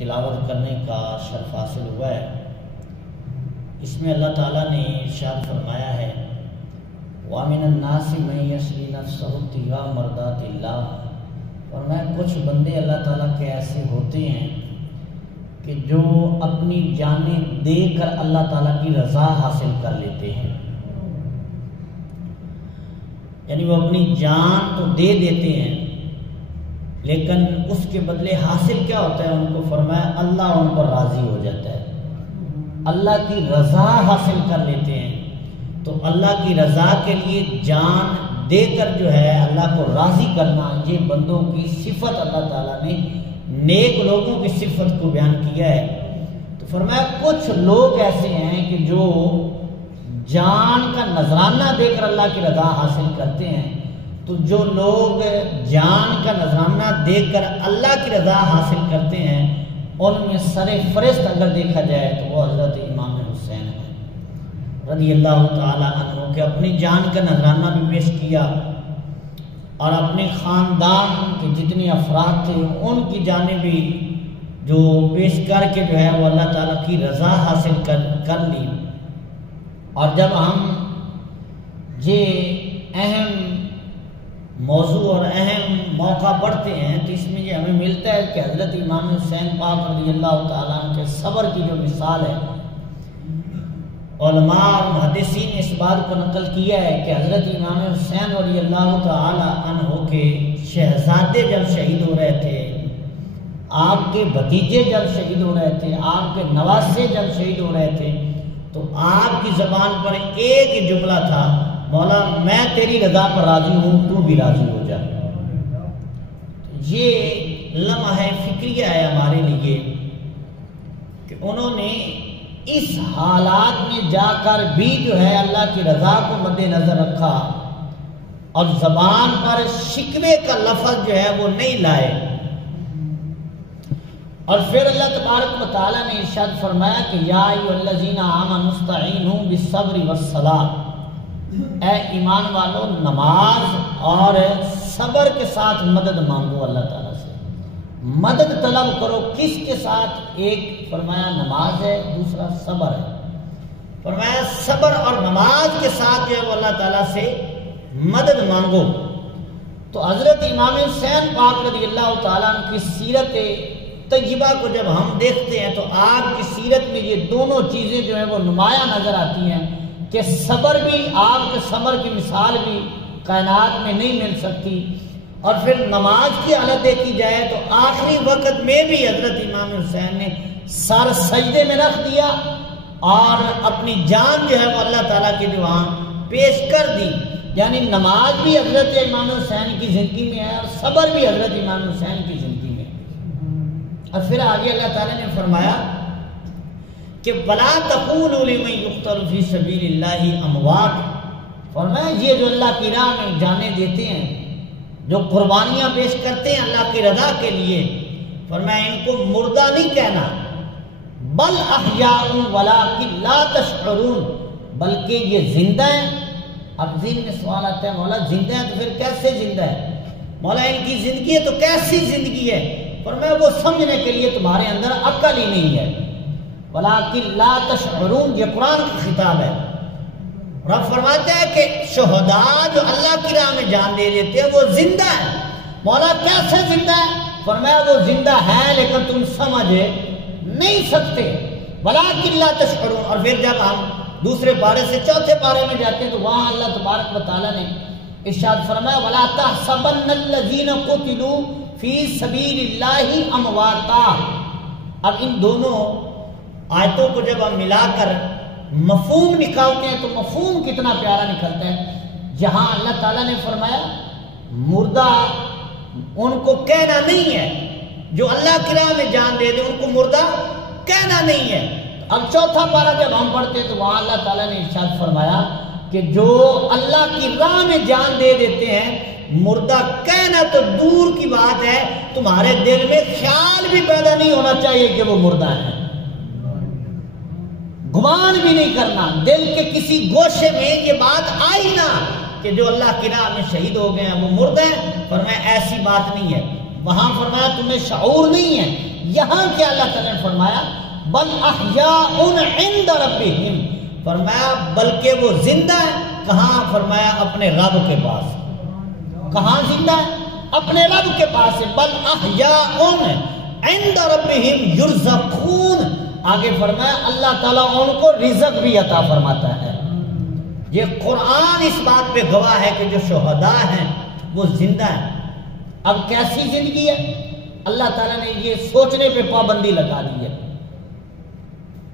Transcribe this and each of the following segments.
تلاوت کرنے کا شرف حاصل ہوا ہے، اس میں اللہ تعالیٰ نے ارشاد فرمایا ہے وَمِنَ النَّاسِ مَن يَشْرِي نَفْسَهُ ابْتِغَاءَ مَرْضَاتِ اللَّهِ، اور میں کچھ بندے اللہ تعالیٰ کے ایسے ہوتے ہیں کہ جو اپنی جانیں دے کر اللہ تعالیٰ کی رضا حاصل کر لیتے ہیں، یعنی وہ اپنی جان تو دے دیتے ہیں لیکن اس کے بدلے حاصل کیا ہوتا ہے؟ ان کو فرمایا اللہ ان پر راضی ہو جاتا ہے، اللہ کی رضا حاصل کر لیتے ہیں۔ تو اللہ کی رضا کے لیے جان دے کر جو ہے اللہ کو راضی کرنا، یہ بندوں کی صفت اللہ تعالیٰ نے نیک لوگوں کی صفت کو بیان کیا ہے۔ تو فرمایا کچھ لوگ ایسے ہیں کہ جو جان کا نذرانہ دے کر اللہ کی رضا حاصل کرتے ہیں، تو جو لوگ جان کا نذرانہ دے کر اللہ کی رضا حاصل کرتے ہیں ان میں سر فہرست اگر دیکھا جائے تو وہ حضرت امام حسین ہیں رضی اللہ تعالی عنہ، کہ اپنی جان کا نذرانہ بھی پیش کیا اور اپنے خاندان کے جتنے افراد تھے ان کی جانیں بھی جو پیش کر کے جو ہے وہ اللہ تعالیٰ کی رضا حاصل کر لی۔ اور جب ہم یہ اہم موضوع اور اہم موقع پڑھتے ہیں تو اس میں یہ ہمیں ملتا ہے کہ حضرت امام حسین پاک رضی اللہ تعالیٰ عنہ کے صبر کی جو مثال ہے، علماء اور محدثین نے اس بات کو نقل کیا ہے کہ حضرت امام حسین رضی اللہ تعالیٰ عنہ کے شہزادے جب شہید ہو رہے تھے، آپ کے بھتیجے جب شہید ہو رہے تھے، آپ کے نواسے جب شہید ہو رہے تھے، تو آپ کی زبان پر ایک ہی جملہ تھا، مولا میں تیری رضا پر راضی ہوں، تو بھی راضی ہو جا۔ یہ لمحہ فکریہ ہے ہمارے لیے کہ انہوں نے اس حالات میں جا کر بھی جو ہے اللہ کی رضا کو مد نظر رکھا اور زبان پر شکوے کا لفظ جو ہے وہ نہیں لائے۔ اور پھر اللہ تبارک و تعالیٰ نے ارشاد فرمایا کہ یا ایھا الذین آمنوا استعینوا بالصبر والصلاۃ، اے ایمان والو نماز اور صبر کے ساتھ مدد مانگو، اللہ تعالیٰ سے مدد طلب کرو۔ کس کے ساتھ؟ ایک فرمایا نماز ہے، دوسرا صبر ہے۔ فرمایا صبر اور نماز کے ساتھ جو ہے وہ اللہ تعالیٰ سے مدد مانگو۔ تو حضرت امام حسین پاک رضی اللہ تعالیٰ عنہ کی سیرت طیبہ کو جب ہم دیکھتے ہیں تو آپ کی سیرت میں یہ دونوں چیزیں جو ہیں وہ نمایاں نظر آتی ہیں کہ صبر بھی، آپ کے صبر کی مثال بھی کائنات میں نہیں مل سکتی۔ اور پھر نماز کی حالت دیکھی جائے تو آخری وقت میں بھی حضرت امام حسین نے سر سجدے میں رکھ دیا اور اپنی جان جو ہے وہ اللہ تعالیٰ کے جو ہاں پیش کر دی۔ یعنی نماز بھی حضرت امام حسین کی زندگی میں ہے اور صبر بھی حضرت امام حسین کی زندگی میں ہے۔ اور پھر آگے اللہ تعالیٰ نے فرمایا کہ وَلَا تَقُولُوا لِمَن يُقْتَلُ فِي سَبِيلِ اللَّهِ أَمْوَاتٌ، فرمایا یہ جو اللہ کی راہ میں جانیں دیتے ہیں، جو قربانیاں پیش کرتے ہیں اللہ کی رضا کے لیے، فرمایا ان کو مردہ نہیں کہنا، بل احیاء ولکن لا تشعرون، بلکہ یہ زندہ ہیں۔ اب ذہن میں سوال آتا ہے مولا زندہ ہے تو پھر کیسے زندہ ہے؟ مولا ان کی زندگی ہے تو کیسی زندگی ہے؟ فرمایا وہ سمجھنے کے لیے تمہارے اندر عقل ہی نہیں ہے۔ ولیکن لا تشعرون، یہ قرآن کی خطاب ہے۔ رب فرماتا ہے کہ شہداء جو اللہ کی راہ میں جان دے دیتے ہیں وہ زندہ ہیں۔ مولا کیسے زندہ ہے؟ فرمایا وہ زندہ ہے لیکن تم سمجھ نہیں سکتے۔ ولیکن لا تشعرون۔ اور پھر جب ہم دوسرے پارے سے چوتھے پارے میں جاتے ہیں تو وہاں اللہ تبارک و تعالیٰ نے ارشاد فرمایا وَلَا تَحْسَبَنَّ الَّذِينَ قُتِلُوا فِي سَبِيلِ اللَّهِ أَمْوَاتًا۔ اب ان دونوں آیتوں کو جب ہم ملا کر مفہوم نکالتے ہیں تو مفہوم کتنا پیارا نکلتا ہے۔ جہاں اللہ تعالیٰ نے فرمایا مردہ ان کو کہنا نہیں ہے، جو اللہ کی راہ میں جان دے دے ان کو مردہ کہنا نہیں ہے۔ اب چوتھا پارہ جب ہم پڑھتے ہیں تو وہاں اللہ تعالیٰ نے ارشاد فرمایا کہ جو اللہ کی راہ میں جان دے دیتے ہیں مردہ کہنا تو دور کی بات ہے، تمہارے دل میں خیال بھی پیدا نہیں ہونا چاہیے کہ وہ مردہ ہیں، گمان بھی نہیں کرنا، دل کے کسی گوشے میں یہ بات آئی نہ کہ جو اللہ کی راہ میں شہید ہو گئے ہیں وہ مردہ ہیں۔ فرمایا ایسی بات نہیں ہے۔ وہاں فرمایا تمہیں شعور نہیں ہے، یہاں کیا اللہ تعالیٰ نے فرمایا بل احیاء عند ربہم، فرمایا بلکہ وہ زندہ ہے، کہاں؟ فرمایا اپنے رب کے پاس۔ کہاں زندہ ہے؟ اپنے رب کے پاس ہے۔ بل احیاء عند ربہم یرزقون، آگے فرمایا اللہ تعالیٰ ان کو رزق بھی عطا فرماتا ہے۔ یہ قرآن اس بات پہ گواہ ہے کہ جو شہداء ہیں وہ زندہ ہیں۔ اب کیسی زندگی ہے؟ اللہ تعالیٰ نے یہ سوچنے پہ پابندی لگا دی ہے۔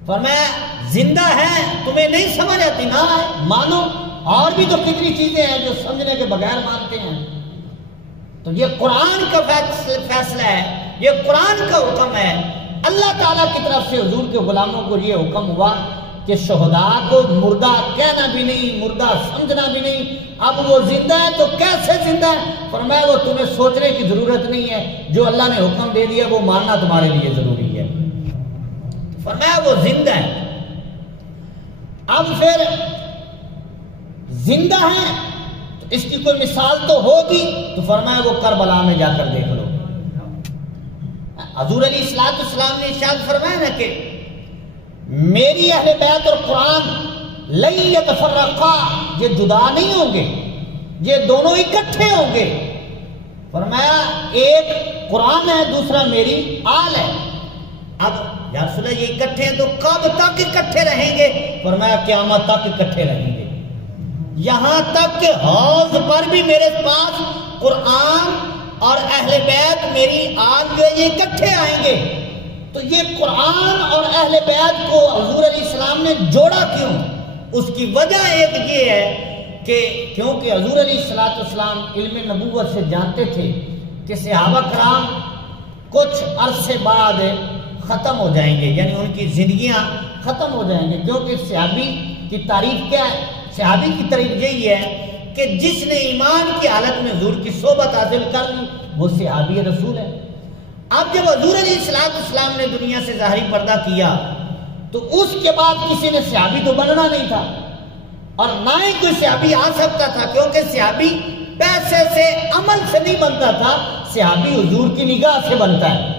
فرمایا زندہ ہے، تمہیں نہیں سمجھ آتی نہ ہے مانو، اور بھی تو کتنی چیزیں ہیں جو سمجھنے کے بغیر مانتے ہیں۔ تو یہ قرآن کا فیصلہ ہے، یہ قرآن کا حکم ہے۔ اللہ تعالیٰ کی طرف سے حضور کے غلاموں کو یہ حکم ہوا کہ شہداء کو مردہ کہنا بھی نہیں، مردہ سمجھنا بھی نہیں۔ اب وہ زندہ ہے تو کیسے زندہ ہے؟ فرمایا وہ تمہیں سوچنے کی ضرورت نہیں ہے، جو اللہ نے حکم دے دیا وہ ماننا تمہارے لیے ضروری ہے۔ فرمایا وہ زندہ ہے۔ اب پھر زندہ ہے تو اس کی کوئی مثال تو ہوگی، تو فرمایا وہ کربلا میں جا کر دیکھ لو۔ حضور علیہ السلام نے ارشاد فرمایا نا کہ میری اہل بیت اور قرآن لن یتفرقا، یہ جدا نہیں ہوں گے، یہ دونوں اکٹھے ہوں گے۔ فرمایا ایک قرآن ہے، دوسرا میری آل ہے۔ اب یا رسول اللہ یہ اکٹھے ہیں تو کب تک اکٹھے رہیں گے؟ فرمایا قیامت تک اکٹھے رہیں گے، یہاں تک کہ حوض پر بھی میرے پاس قرآن اور اہل بیت میری آل جو ہے یہ اکٹھے آئیں گے۔ تو یہ قرآن اور اہل بیت کو حضور علیہ السلام نے جوڑا کیوں؟ اس کی وجہ ایک یہ ہے کہ کیونکہ حضور علیہ السلام علم نبوت سے جانتے تھے کہ صحابہ کرام کچھ عرصے بعد ختم ہو جائیں گے، یعنی ان کی زندگیاں ختم ہو جائیں گے۔ کیونکہ صحابی کی تعریف کیا ہے؟ صحابی کی تعریف یہی ہے کہ جس نے ایمان کی حالت میں حضور کی صحبت حاصل کر لی وہ صحابی رسول ہے۔ اب جب حضور علیہ السلام نے دنیا سے ظاہری پردہ کیا تو اس کے بعد کسی نے صحابی تو بننا نہیں تھا، اور نہ ہی کوئی صحابی آ سکتا تھا، کیونکہ صحابی پیسے سے عمل سے نہیں بنتا تھا، صحابی حضور کی نگاہ سے بنتا ہے۔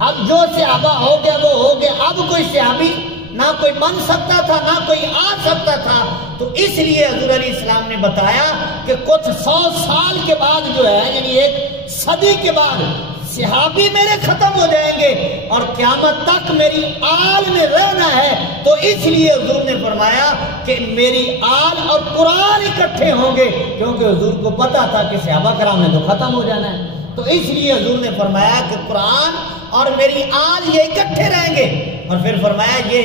اب جو صحابہ ہو گیا وہ ہو گیا، اب کوئی صحابی نہ کوئی بن سکتا تھا نہ کوئی آ سکتا تھا۔ تو اس لیے حضور علیہ السلام نے بتایا کہ کچھ 100 سال کے بعد جو ہے، یعنی 1 صدی کے بعد صحابی میرے ختم ہو جائیں گے اور قیامت تک میری آل میں رہنا ہے۔ تو اس لیے حضور نے فرمایا کہ میری آل اور قرآن اکٹھے ہوں گے، کیونکہ حضور کو پتا تھا کہ صحابہ کرام نے تو ختم ہو جانا ہے۔ تو اس لیے حضور نے فرمایا کہ قرآن اور میری آل یہ اکٹھے رہیں گے، اور پھر فرمایا یہ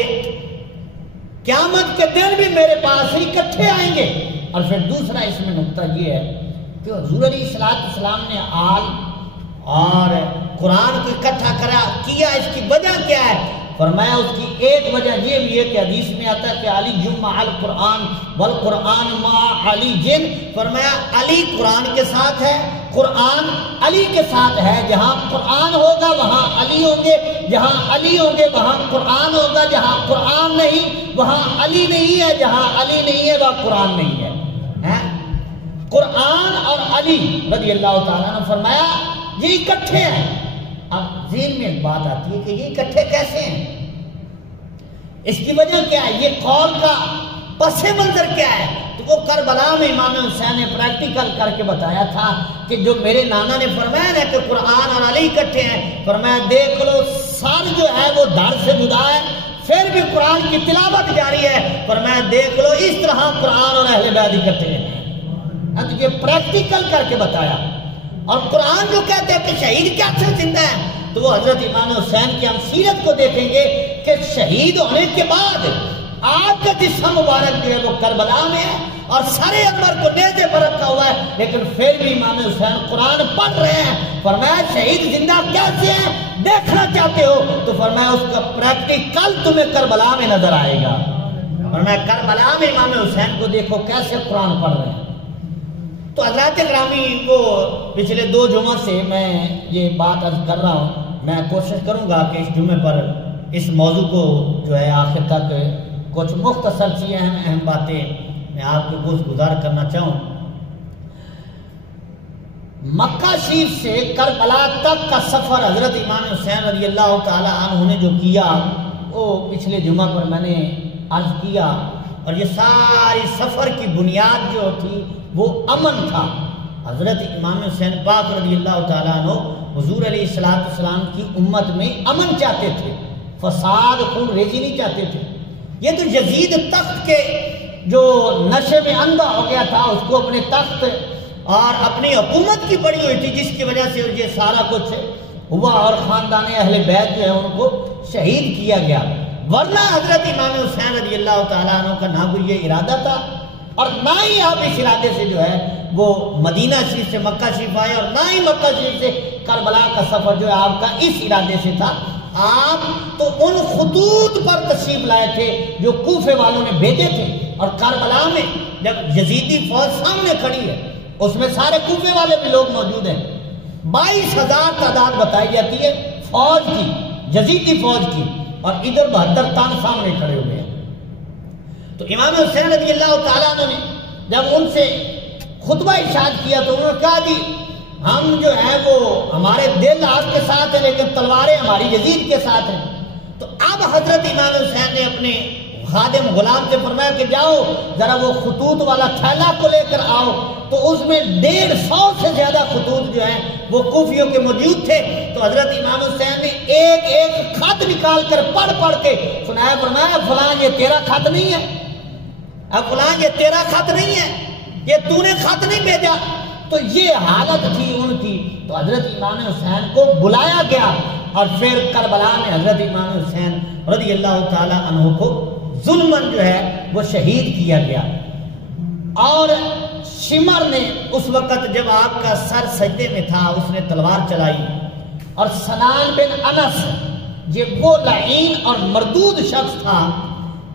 قیامت کے دن بھی میرے پاس اکٹھے آئیں گے۔ اور پھر دوسرا اس میں نقطہ یہ ہے کہ حضور علیہ السلام نے آل اور قرآن کو اکٹھا کیا، اس کی وجہ کیا ہے؟ فرمایا اس کی ایک وجہ یہ بھی ہے کہ حدیث میں آتا ہے کہ علی مع القرآن والقرآن مع علی جن، فرمایا علی قرآن کے ساتھ ہے، قرآن علی کے ساتھ ہے۔ جہاں قرآن ہوگا وہاں علی ہوں گے، جہاں علی ہوں گے وہاں قرآن ہوگا، جہاں قرآن نہیں وہاں علی نہیں ہے، جہاں علی نہیں ہے وہاں قرآن نہیں ہے۔ قرآن اور علی رضی اللہ تعالیٰ نے فرمایا یہ اکٹھے ہیں۔ اب ذہن میں ایک بات آتی ہے کہ یہ اکٹھے کیسے ہیں؟ اس کی وجہ کیا ہے؟ یہ قول کا پس منظر کیا ہے؟ تو وہ کربلا میں امام حسین نے پریکٹیکل کر کے بتایا تھا کہ جو میرے نانا نے فرمایا نا کہ قرآن اور علی اکٹھے ہیں، فرمایا دیکھ لو سر جو ہے وہ دھڑ سے جدا ہے، پھر بھی قرآن کی تلاوت جاری ہے، فرمایا دیکھ لو اس طرح قرآن اور اہل بیت اکٹھے ہیں۔ تو یہ پریکٹیکل کر کے بتایا۔ اور قرآن جو کہتے ہیں کہ شہید کیا سے زندہ ہے، تو وہ حضرت امام حسین کی ہم سیرت کو دیکھیں گے کہ شہید ہونے کے بعد آپ کا جسم مبارک جو ہے وہ کربلا میں ہے اور سر انور کو نیزے پر رکھا ہوا ہے، لیکن پھر بھی امام حسین قرآن پڑھ رہے ہیں۔ فرمایا شہید زندہ کیسے ہیں؟ دیکھنا چاہتے ہو تو فرمایا اس کا پریکٹیکل تمہیں کربلا میں نظر آئے گا۔ فرمایا کربلا میں امام حسین کو دیکھو کیسے قرآن پڑھ رہے ہیں۔ تو حضرات گرامی کو پچھلے 2 جمعہ سے میں یہ بات عرض کر رہا ہوں، میں کوشش کروں گا کہ اس جمعے پر اس موضوع کو جو ہے آخر تک کچھ مختصر سی اہم باتیں میں آپ کو گزار کرنا چاہوں۔ مکہ شریف سے کربلا تک کا سفر حضرت امام حسین رضی اللہ تعالی عنہ نے جو کیا وہ پچھلے جمعہ پر میں نے عرض کیا، اور یہ ساری سفر کی بنیاد جو تھی وہ امن تھا۔ حضرت امام حسین پاک رضی اللہ تعالیٰ عنہ حضور علیہ السلام کی امت میں امن چاہتے تھے، فساد خون ریزی نہیں چاہتے تھے۔ یہ تو یزید تخت کے جو نشے میں اندھا ہو گیا تھا، اس کو اپنے تخت اور اپنی حکومت کی پڑی ہوئی تھی، جس کی وجہ سے یہ سارا کچھ ہوا اور خاندان اہل بیت جو ہے ان کو شہید کیا گیا۔ ورنہ حضرت امام حسین رضی اللہ تعالیٰ عنہ کا نہ کوئی یہ ارادہ تھا، اور نہ ہی آپ اس ارادے سے جو ہے وہ مدینہ شریف سے مکہ شریف آئے، اور نہ ہی مکہ شریف سے کربلا کا سفر جو ہے آپ کا اس ارادے سے تھا۔ آپ تو ان خطوط پر تشریف لائے تھے جو کوفے والوں نے بھیجے تھے، اور کربلا میں جب یزیدی فوج سامنے کھڑی ہے اس میں سارے کوفے والے بھی لوگ موجود ہیں، 22,000 تعداد بتائی جاتی ہے فوج کی، یزیدی فوج کی، اور ادھر 72 تن سامنے کھڑے ہوئے ہیں۔ تو امام حسین رضی اللہ تعالیٰ عنہ نے جب ان سے خطبہ ارشاد کیا تو انہوں نے کہا جی ہم جو ہے وہ ہمارے دل آپ کے ساتھ ہیں لیکن تلواریں ہماری یزید کے ساتھ ہیں۔ تو اب حضرت امام حسین نے اپنے خادم غلام سے فرمایا کہ جاؤ ذرا وہ خطوط والا تھیلا کو لے کر آؤ، تو اس میں 150 سے زیادہ خطوط جو ہیں وہ کوفیوں کے موجود تھے۔ تو حضرت امام حسین نے ایک ایک خط نکال کر پڑھ کے سنایا، فرمایا فلاں یہ تیرا خط نہیں ہے، اب فلاں یہ تیرا خط نہیں ہے، یہ تو نے خط نہیں بھیجا۔ تو یہ حالت تھی ان کی۔ تو حضرت امام حسین کو بلایا گیا، اور پھر کربلا میں حضرت امام حسین رضی اللہ تعالی عنہ کو ظلماً جو ہے وہ شہید کیا گیا۔ اور شمر نے اس وقت جب آپ کا سر سجدے میں تھا اس نے تلوار چلائی، اور سنان بن انس یہ وہ لعین اور مردود شخص تھا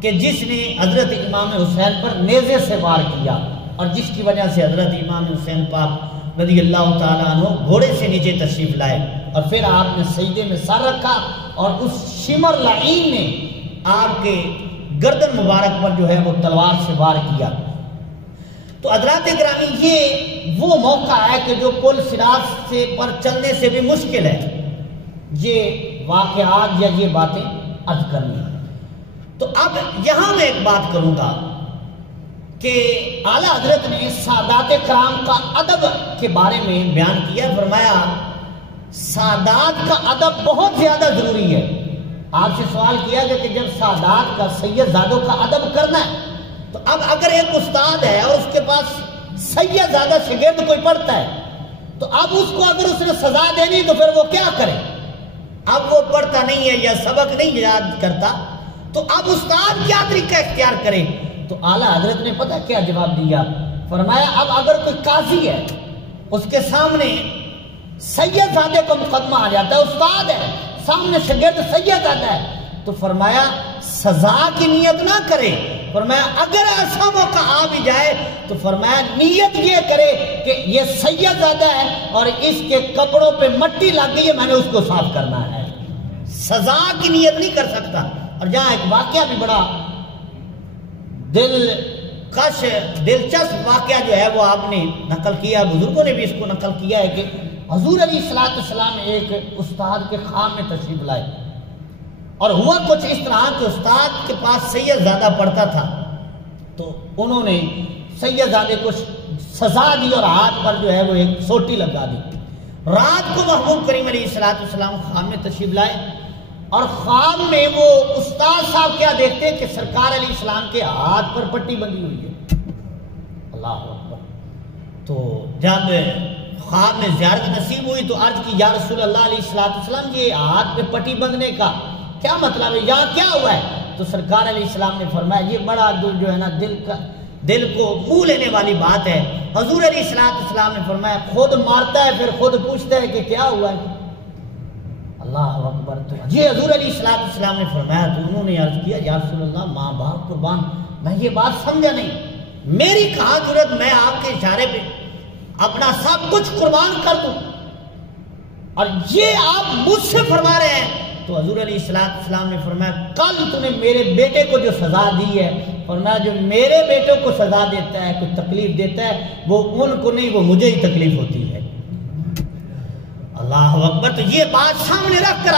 کہ جس نے حضرت امام حسین پر نیزے سے وار کیا، اور جس کی وجہ سے حضرت امام حسین پاک رضی اللہ تعالیٰ عنہ گھوڑے سے نیچے تشریف لائے، اور پھر آپ نے سجدے میں سر رکھا، اور اس شمر لعین نے آپ کے گردن مبارک پر جو ہے وہ تلوار سے وار کیا۔ تو حضرات گرامی یہ وہ موقع ہے کہ جو پل صراط سے پر چلنے سے بھی مشکل ہے یہ واقعات یا یہ باتیں عرض کرنی۔ تو اب یہاں میں ایک بات کروں گا کہ اعلیٰ حضرت نے سادات کرام کا ادب کے بارے میں بیان کیا، فرمایا سادات کا ادب بہت زیادہ ضروری ہے۔ آپ سے سوال کیا گیا کہ جب سادات کا سید زادوں کا ادب کرنا ہے تو اب اگر ایک استاد ہے اور اس کے پاس سید زادہ شاگرد کوئی پڑھتا ہے تو اب اس کو اگر اس نے سزا دینی تو پھر وہ کیا کرے؟ اب وہ پڑھتا نہیں ہے یا سبق نہیں یاد کرتا تو اب استاد کیا طریقہ اختیار کرے؟ تو اعلیٰ حضرت نے پتہ کیا جواب دیا، فرمایا اب اگر کوئی قاضی ہے اس کے سامنے سید زادے کو مقدمہ آ جاتا ہے، استاد ہے سامنے شاگرد سید آتا ہے، تو فرمایا سزا کی نیت نہ کرے، فرمایا اگر ایسا موقع آ بھی جائے تو فرمایا نیت یہ کرے کہ یہ سید زادہ ہے اور اس کے کپڑوں پہ مٹی لگ گئی ہے، میں نے اس کو صاف کرنا ہے، سزا کی نیت نہیں کر سکتا۔ اور جہاں ایک واقعہ بھی بڑا دلچسپ واقعہ جو ہے وہ آپ نے نقل کیا، بزرگوں نے بھی اس کو نقل کیا ہے کہ حضور علیہ السلام ایک استاد کے خام میں تشریف لائے، اور ہوا کچھ اس طرح کہ استاد کے پاس سید زادہ پڑھتا تھا، تو انہوں نے سید زادے کو سزا دی اور ہاتھ پر جو ہے وہ ایک سوٹی لگا دی۔ رات کو محبوب کریم علیہ السلام خام میں تشریف لائے، اور خواب میں وہ استاد صاحب کیا دیکھتے کہ سرکار علیہ السلام کے ہاتھ پر پٹی بندھی ہوئی ہے، اللہ اکبر۔ تو جب خواب میں زیارت نصیب ہوئی تو عرض کی یا رسول اللہ علیہ السلام یہ ہاتھ پہ پٹی بندھنے کا کیا مطلب ہے، یہاں کیا ہوا ہے؟ تو سرکار علیہ السلام نے فرمایا یہ بڑا جو ہے نا دل کو منہ لینے والی بات ہے۔ حضور علیہ السلام نے فرمایا خود مارتا ہے پھر خود پوچھتا ہے کہ کیا ہوا ہے، اللہ اکبر۔ تو جی حضور علیہ السلام نے فرمایا، تو انہوں نے عرض کیا یا رسول اللہ ماں باپ قربان، میں یہ بات سمجھا نہیں، میری کہاں ضرورت میں آپ کے اشارے پہ اپنا سب کچھ قربان کر دوں، اور یہ آپ مجھ سے فرما رہے ہیں؟ تو حضور علیہ السلام نے فرمایا کل تو نے میرے بیٹے کو جو سزا دی ہے، فرمایا جو میرے بیٹے کو سزا دیتا ہے کوئی تکلیف دیتا ہے وہ ان کو نہیں، وہ مجھے ہی تکلیف ہوتی ہے۔ اللہ اکبر. تو یہ بات سامنے رکھ کر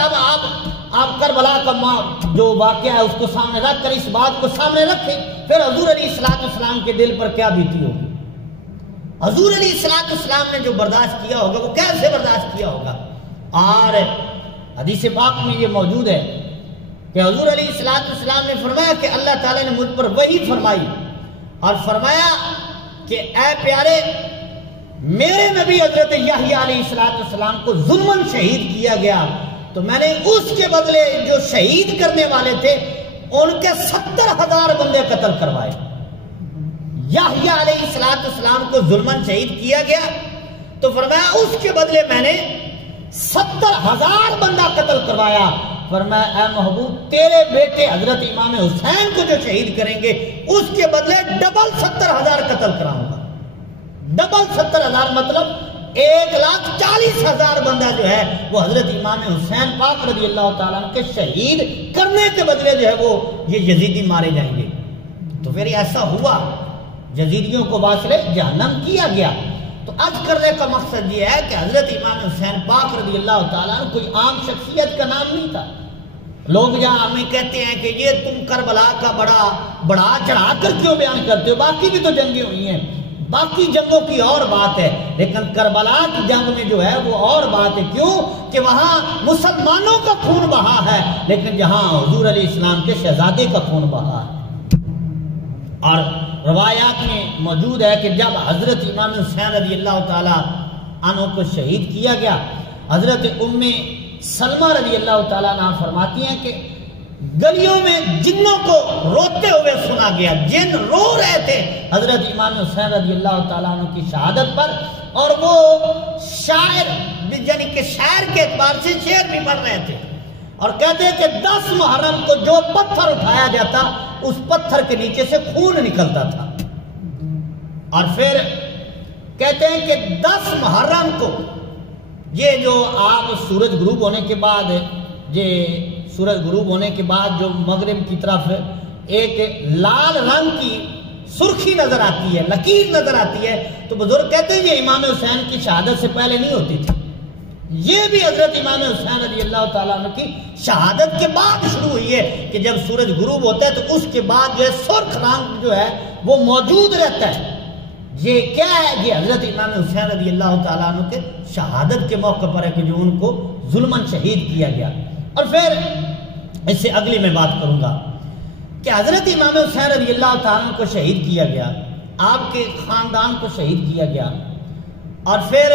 آپ کربلا کا جو واقعہ ہے اس کو سامنے رکھ کر اس بات کو سامنے رکھیں, پھر حضور علیہ السلام کے دل پر کیا بیتی ہوگی. حضور علیہ السلام نے جو برداشت کیا ہوگا وہ کیسے برداشت کیا ہوگا. اور حدیث پاک میں یہ موجود ہے کہ حضور علیہ السلام نے فرمایا کہ اللہ تعالیٰ نے مجھ پر وحی فرمائی اور فرمایا کہ اے پیارے, میرے نبی حضرت یحییٰ علیہ السلام کو ظلماً شہید کیا گیا, تو میں نے اس کے بدلے جو شہید کرنے والے تھے ان کے 70,000 بندے قتل کروائے. یحییٰ علیہ السلام کو ظلماً شہید کیا گیا تو فرمایا اس کے بدلے میں نے 70,000 بندہ قتل کروایا. فرمایا اے محبوب, تیرے بیٹے حضرت امام حسین کو جو شہید کریں گے اس کے بدلے ڈبل 70,000 قتل کراؤں گا. ڈبل 70,000 مطلب 1,40,000 بندہ جو ہے وہ حضرت امام حسین پاک رضی اللہ تعالیٰ عنہ کے شہید کرنے کے بدلے جو ہے وہ یہ یزیدی مارے جائیں گے. تو پھر ایسا ہوا, یزیدیوں کو واصل جہنم کیا گیا. تو عرض کرنے کا مقصد یہ ہے کہ حضرت امام حسین پاک رضی اللہ تعالیٰ عنہ کوئی عام شخصیت کا نام نہیں تھا. لوگ جہاں ہمیں کہتے ہیں کہ یہ تم کربلا کا بڑا چڑھا کر کیوں بیان کرتے ہو, باقی بھی تو جنگیں ہوئی ہیں, باقی جنگوں کی اور بات ہے, لیکن کربلا کی جنگ میں جو ہے وہ اور بات ہے. کیوں کہ وہاں مسلمانوں کا خون بہا ہے, لیکن جہاں حضور علیہ السلام کے شہزادے کا خون بہا ہے. اور روایات میں موجود ہے کہ جب حضرت امام حسین رضی اللہ تعالی عنہ کو شہید کیا گیا, حضرت ام سلمہ رضی اللہ تعالیٰ عنہ فرماتی ہیں کہ گلیوں میں جنوں کو روتے ہوئے سنا گیا. جن رو رہے تھے حضرت امام حسین رضی اللہ تعالیٰ عنہ کی شہادت پر, اور وہ شاعر یعنی کہ شاعر کے اعتبار سے شعر بھی پڑھ رہے تھے اور کہتے ہیں کہ 10 محرم کو جو پتھر اٹھایا جاتا اس پتھر کے نیچے سے خون نکلتا تھا. اور پھر کہتے ہیں کہ 10 محرم کو یہ جو آپ سورج غروب ہونے کے بعد جو مغرب کی طرف ایک لال رنگ کی سرخی نظر آتی ہے, لکیر نظر آتی ہے, تو بزرگ کہتے ہیں یہ امام حسین کی شہادت سے پہلے نہیں ہوتی تھی. یہ بھی حضرت امام حسین رضی اللہ تعالیٰ عنہ کی شہادت کے بعد شروع ہوئی ہے کہ جب سورج غروب ہوتا ہے تو اس کے بعد جو ہے سرخ رنگ جو ہے وہ موجود رہتا ہے. یہ کیا ہے, یہ حضرت امام حسین رضی اللہ تعالیٰ عنہ کے شہادت کے موقع پر ہے کہ جو ان کو ظلماً شہید کیا گیا. اور پھر اس سے اگلی میں بات کروں گا کہ حضرت امام حسین رضی اللہ تعالیٰ عنہ کو شہید کیا گیا, آپ کے خاندان کو شہید کیا گیا, اور پھر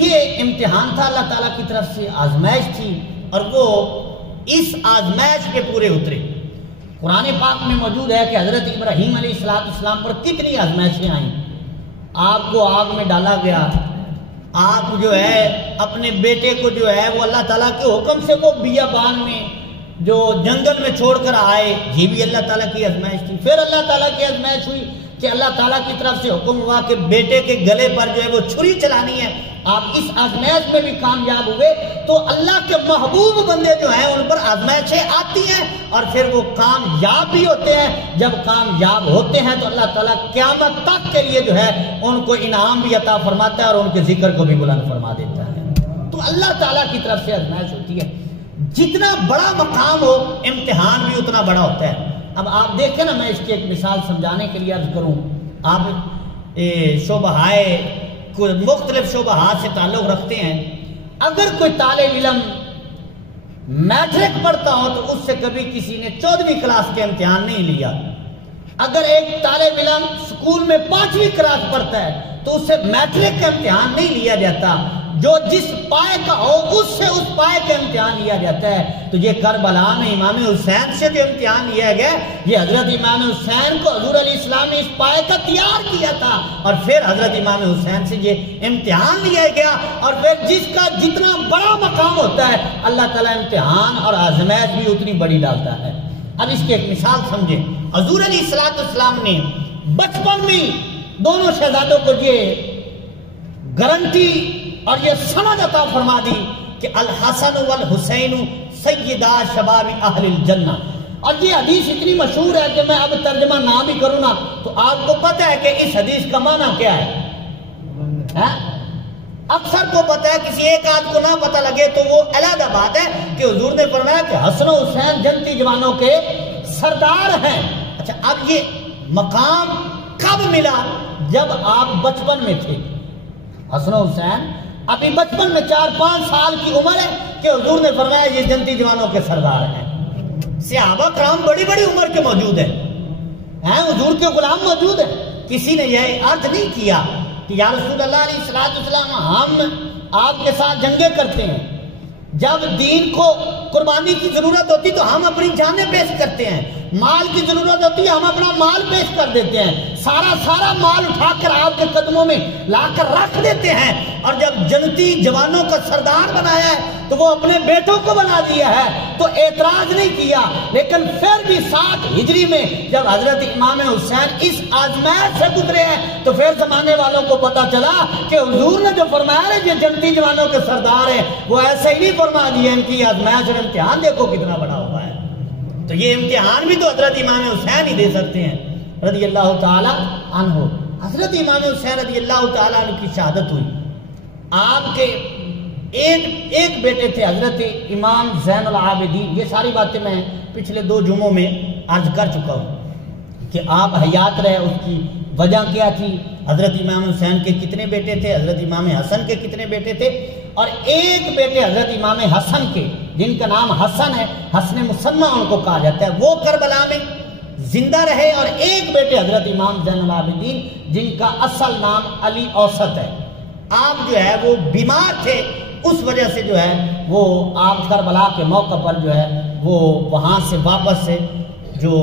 یہ امتحان تھا اللہ تعالیٰ کی طرف سے, آزمائش تھی, اور وہ اس آزمائش کے پورے اترے. قرآن پاک میں موجود ہے کہ حضرت ابراہیم علیہ السلام پر کتنی آزمائشیں آئیں. آپ کو آگ میں ڈالا گیا, آپ جو ہے اپنے بیٹے کو جو ہے وہ اللہ تعالیٰ کے حکم سے وہ بیابان میں جو جنگل میں چھوڑ کر آئے, یہ بھی اللہ تعالیٰ کی آزمائش تھی. پھر اللہ تعالیٰ کی آزمائش ہوئی کہ اللہ تعالیٰ کی طرف سے حکم ہوا کہ بیٹے کے گلے پر جو ہے وہ چھری چلانی ہے. آپ اس آزمائش میں بھی کامیاب ہوئے. تو اللہ کے محبوب بندے جو ہیں ان پر آزمائشیں آتی ہیں اور پھر وہ کامیاب بھی ہوتے ہیں. جب کامیاب ہوتے ہیں تو اللہ تعالیٰ قیامت تک کے لیے جو ہے ان کو انعام بھی عطا فرماتا ہے اور ان کے ذکر کو بھی بلند فرما دیتا ہے. تو اللہ تعالیٰ کی طرف سے آزمائش ہوتی ہے. جتنا بڑا مقام ہو امتحان بھی اتنا بڑا ہوتا ہے. اب آپ دیکھیں نا, میں اس کی ایک مثال سمجھانے کے لیے عرض کروں. آپ مختلف شعبہات سے تعلق رکھتے ہیں. اگر کوئی طالب علم میٹرک پڑھتا ہو تو اس سے کبھی کسی نے 14ویں کلاس کے امتحان نہیں لیا. اگر ایک طالب علم سکول میں 5ویں کلاس پڑھتا ہے تو اس سے میٹرک کا امتحان نہیں لیا جاتا. جو جس پائے کا ہو اس سے اس پائے کا امتحان لیا جاتا ہے. تو یہ کربلا میں امام حسین سے جو امتحان لیا گیا, یہ حضرت امام حسین کو حضور علیہ السلام نے اس پائے کا تیار کیا تھا اور پھر حضرت امام حسین سے یہ امتحان لیا گیا. اور پھر جس کا جتنا بڑا مقام ہوتا ہے اللہ تعالیٰ امتحان اور آزمائش بھی اتنی بڑی ڈالتا ہے. اب اس کی ایک مثال سمجھیں. حضور علیہ السلام نے بچپن میں دونوں شہزادوں کو یہ گارنٹی اور یہ سند عطا فرما دی کہ الحسن والحسین سیدا شباب اہل الجنہ. اور یہ حدیث اتنی مشہور ہے کہ میں اب ترجمہ نہ بھی کروں نا تو آپ کو پتہ ہے کہ اس حدیث کا معنی کیا ہے. اکثر کو پتہ ہے، کسی ایک آدھ کو نہ پتہ لگے تو وہ علیحدہ بات ہے کہ حضور نے فرمایا کہ حسن و حسین جنتی جوانوں کے سردار ہیں۔ اچھا، اب یہ مقام کب ملا؟ جب آپ بچپن میں تھے۔ حسن و حسین ابھی بچپن میں 4-5 سال کی عمر ہے کہ حضور نے فرمایا یہ جنتی جوانوں کے سردار ہیں۔ صحابہ کرام بڑی بڑی عمر کے موجود ہیں، حضور کے غلام موجود ہیں۔ کسی نے یہ عرض نہیں کیا کہ یا رسول اللہ علیہ السلام ہم آپ کے ساتھ جنگیں کرتے ہیں، جب دین کو قربانی کی ضرورت ہوتی تو ہم اپنی جانیں پیش کرتے ہیں، مال کی ضرورت ہوتی ہے ہم اپنا مال پیش کر دیتے ہیں، سارا مال اٹھا کر آپ کے قدموں میں لا کر رکھ دیتے ہیں، اور جب جنتی جوانوں کا سردار بنایا ہے تو وہ اپنے بیٹوں کو بنا دیا ہے تو اعتراض نہیں کیا۔ لیکن پھر بھی 7 ہجری میں جب حضرت امام حسین اس آزمائش سے گزرے ہیں تو پھر زمانے والوں کو پتا چلا کہ حضور نے جو فرمایا ہے یہ جنتی جوانوں کے سردار ہیں، وہ ایسا ہی نہیں فرما دیا، ان کی آزمائش اور امتحان دیکھو کتنا بڑا ہوا ہے۔ تو یہ امتحان بھی تو حضرت امام حسین ہی دے سکتے ہیں رضی اللہ تعالی عنہ۔ حضرت امام حسین رضی اللہ تعالی عنہ کی شہادت ہوئی۔ آپ کے ایک بیٹے تھے حضرت امام زین العابدین۔ یہ ساری باتیں میں پچھلے 2 جمعوں میں عرض کر چکا ہوں کہ آپ حیات رہے، اس کی وجہ کیا تھی، حضرت امام حسین کے کتنے بیٹے تھے، حضرت امام حسن کے کتنے بیٹے تھے، اور ایک بیٹے حضرت امام حسن کے جن کا نام حسن ہے، حسن مسنہ ان کو کہا جاتا ہے، وہ کربلا میں زندہ رہے، اور ایک بیٹے حضرت امام زین العابدین جن کا اصل نام علی اوسط ہے۔ آپ جو ہے وہ بیمار تھے، اس وجہ سے جو ہے وہ آپ کربلا کے موقع پر جو ہے وہ وہاں سے واپس سے جو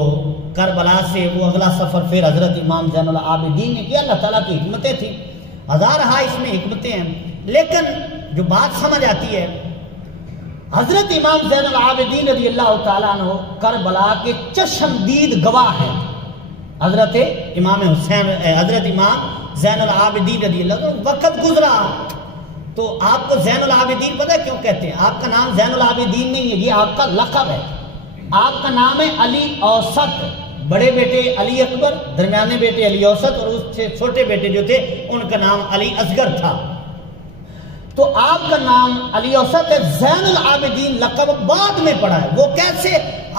کربلا سے وہ اگلا سفر پھر حضرت امام زین العابدین نے کیا۔ اللہ تعالیٰ کی حکمتیں تھیں، ہزارہا اس میں حکمتیں ہیں، لیکن جو بات سمجھ آتی ہے، حضرت امام زین العابدین رضی اللہ تعالیٰ عنہ کربلا کے چشمدید گواہ ہیں۔ حضرت امام حسین، حضرت امام زین العابدین رضی اللہ عنہ، وقت گزرا تو آپ کو زین العابدین پتہ کیوں کہتے ہیں؟ آپ کا نام زین العابدین نہیں ہے، یہ آپ کا لقب ہے۔ آپ کا نام ہے علی اوسط، بڑے بیٹے علی اکبر، درمیانے بیٹے علی اوسط، اور اس سے چھوٹے بیٹے جو تھے ان کا نام علی اصغر تھا۔ تو آپ کا نام علی اوسط ہے، زین العابدین لقب بعد میں پڑا ہے۔ وہ کیسے؟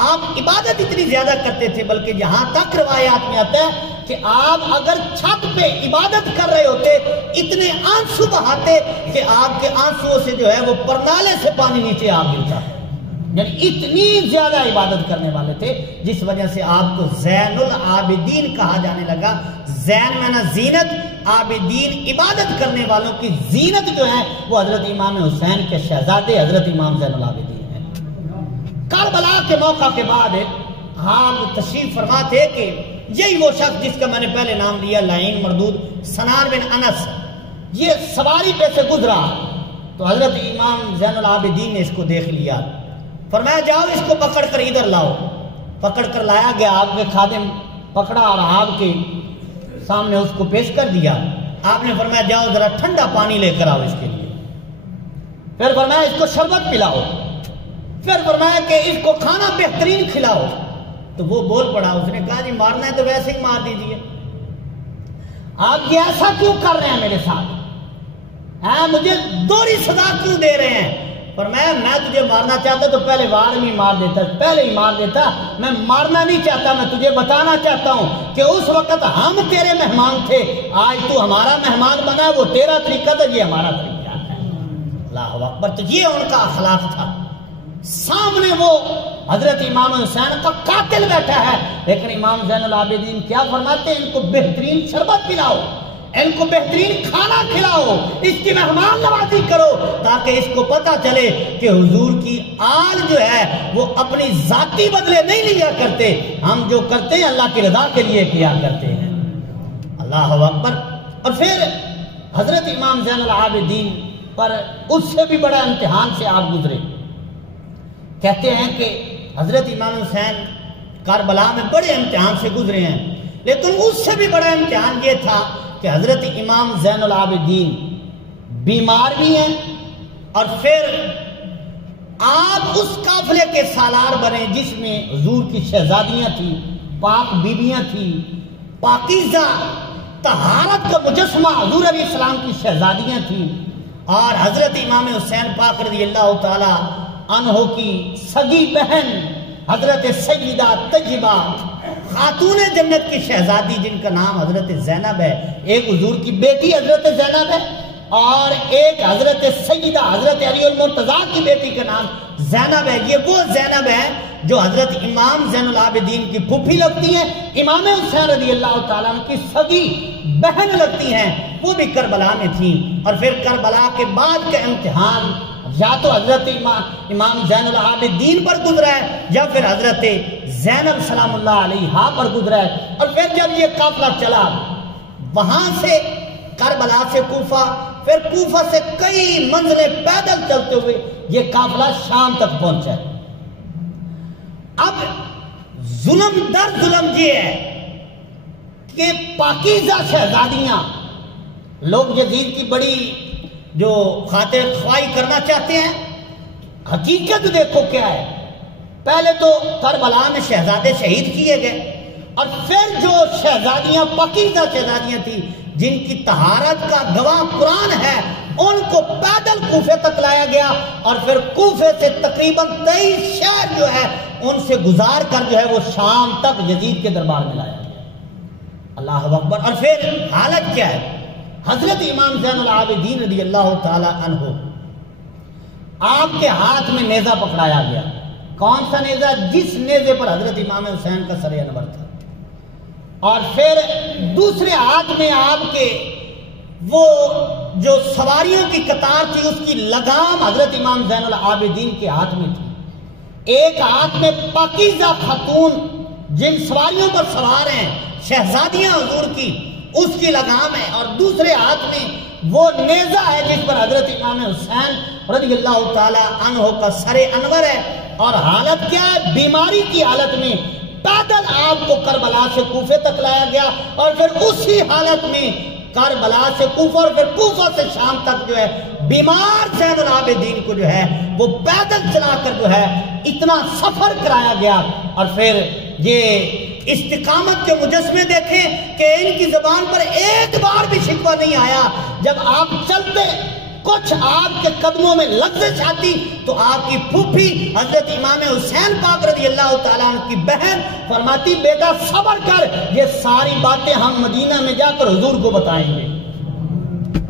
آپ عبادت اتنی زیادہ کرتے تھے، بلکہ یہاں تک روایات میں آتا ہے کہ آپ اگر چھت پہ عبادت کر رہے ہوتے اتنے آنسو بہاتے کہ آپ کے آنسوؤں سے جو ہے وہ پرنالے سے پانی نیچے آ گرتا، یعنی اتنی زیادہ عبادت کرنے والے تھے، جس وجہ سے آپ کو زین العابدین کہا جانے لگا۔ زین معنی زینت، عابدین عبادت کرنے والوں کی زینت جو ہے وہ حضرت امام حسین کے شہزادے حضرت امام زین العابدین ہیں۔ کربلا کے موقع کے بعد آپ تشریف فرما تھے کہ یہی وہ شخص جس کا میں نے پہلے نام لیا، لعین مردود سنان بن انس، یہ سواری پہ سے گزرا تو حضرت امام زین العابدین نے اس کو دیکھ لیا، فرمایا جاؤ اس کو پکڑ کر ادھر لاؤ۔ پکڑ کر لایا گیا، آپ کے خادم پکڑا اور آپ کے سامنے اس کو پیش کر دیا۔ آپ نے فرمایا جاؤ ذرا ٹھنڈا پانی لے کر آؤ اس کے لیے، پھر فرمایا اس کو شربت پلاؤ، پھر فرمایا کہ اس کو کھانا بہترین کھلاؤ۔ تو وہ بول پڑا، اس نے کہا جی مارنا ہے تو ویسے ہی مار دیجئے، آپ یہ ایسا کیوں کر رہے ہیں میرے ساتھ؟ مجھے دوہری سزا کیوں دے رہے ہیں؟ فرمایا میں تجھے مارنا چاہتا تو پہلے وار میں مار دیتا، پہلے ہی مار دیتا۔ میں مارنا نہیں چاہتا، میں تجھے بتانا چاہتا ہوں کہ اس وقت ہم تیرے مہمان تھے، آج تو ہمارا مہمان بنا ہے، وہ تیرا طریقہ تھا، یہ ہمارا طریقہ ہے۔ اللہ اکبر! تو یہ ان کا اخلاق تھا۔ سامنے وہ حضرت امام حسین کا قاتل بیٹھا ہے، لیکن امام زین العابدین کیا فرماتے ہیں؟ ان کو بہترین شربت پلاؤ، ان کو بہترین کھانا کھلاؤ، اس کی مہمان نوازی کرو، تاکہ اس کو پتا چلے کہ حضور کی آل جو ہے وہ اپنی ذاتی بدلے نہیں لیا کرتے، ہم جو کرتے ہیں اللہ کی رضا کے لیے کیا کرتے ہیں۔ اللہ اکبر! اور پھر حضرت امام زین العابدین پر اس سے بھی بڑا امتحان سے آپ گزرے۔ کہتے ہیں کہ حضرت امام حسین کربلا میں بڑے امتحان سے گزرے ہیں، لیکن اس سے بھی بڑا امتحان یہ تھا کہ حضرت امام زین العابدین بیمار بھی ہیں، اور پھر آپ اس قافلے کے سالار بنے جس میں حضور کی شہزادیاں تھیں، پاک بیویاں تھیں، پاکیزہ طہارت کا مجسمہ حضور علیہ السلام کی شہزادیاں تھیں، اور حضرت امام حسین پاک رضی اللہ تعالی عنہ کی سگی بہن حضرت سیدہ طیبہ خاتون جنت کی شہزادی جن کا نام حضرت زینب ہے، ایک حضور کی بیٹی حضرت زینب ہے اور ایک حضرت سیدہ حضرت علی المرتضیٰ کی بیٹی کا نام زینب ہے۔ یہ وہ زینب ہے جو حضرت امام زین العابدین کی پھوپھی لگتی ہیں، امام حسین رضی اللہ تعالیٰ عنہ کی سگی بہن لگتی ہیں، وہ بھی کربلا میں تھیں۔ اور پھر کربلا کے بعد کا امتحان یا تو حضرت امام زین العابدین پر گزرا ہے یا پھر حضرت زینب سلام اللہ علیہا پر گزرا ہے۔ اور پھر جب یہ قافلہ چلا وہاں سے کربلا سے کوفہ، پھر کوفہ سے کئی منزلیں پیدل چلتے ہوئے یہ قافلہ شام تک پہنچا ہے۔ اب ظلم در ظلم یہ ہے کہ پاکیزہ شہزادیاں لوگ یزید کی بڑی جو خاطر خواہی کرنا چاہتے ہیں، حقیقت دیکھو کیا ہے۔ پہلے تو کربلا میں شہزادے شہید کیے گئے اور پھر جو شہزادیاں پاکیزہ شہزادیاں تھیں جن کی طہارت کا گواہ قرآن ہے ان کو پیدل کوفے تک لایا گیا اور پھر کوفے سے تقریباً 23 شہر جو ہے ان سے گزار کر جو ہے وہ شام تک یزید کے دربار میں لایا گیا۔ اللہ اکبر۔ اور پھر حالت کیا ہے؟ حضرت امام زین العابدین رضی اللہ تعالی عنہ آپ کے ہاتھ میں نیزہ پکڑایا گیا۔ کون سا نیزہ؟ جس نیزے پر حضرت امام حسین کا سر انور تھا۔ اور پھر دوسرے ہاتھ میں آپ کے وہ جو سواریوں کی قطار تھی اس کی لگام حضرت امام زین العابدین کے ہاتھ میں تھی۔ ایک ہاتھ میں پاکیزہ خاتون جن سواریوں پر سوار ہیں شہزادیاں حضور کی، اس کی لگام ہے، اور دوسرے ہاتھ میں وہ نیزہ ہے جس پر حضرت امام حسین رضی اللہ تعالی عنہ کا سر انور ہے۔ اور حالت کیا ہے؟ بیماری کی حالت میں پیدل آپ کو کربلا سے کوفے تک لایا گیا اور پھر اسی حالت میں کربلا سے کوفہ اور پھر کوفہ سے شام تک جو ہے بیمار زین العابدین کو جو ہے وہ پیدل چلا کر جو ہے اتنا سفر کرایا گیا۔ اور پھر یہ استقامت کے مجسمے دیکھیں کہ ان کی زبان پر ایک بار بھی شکوہ نہیں آیا۔ جب آپ چلتے کچھ آپ کے قدموں میں لغزش آتی تو آپ کی پھوپھی حضرت امام حسین پاک رضی اللہ تعالیٰ عنہ کی بہن فرماتی بیٹا صبر کر، یہ ساری باتیں ہم مدینہ میں جا کر حضور کو بتائیں گے۔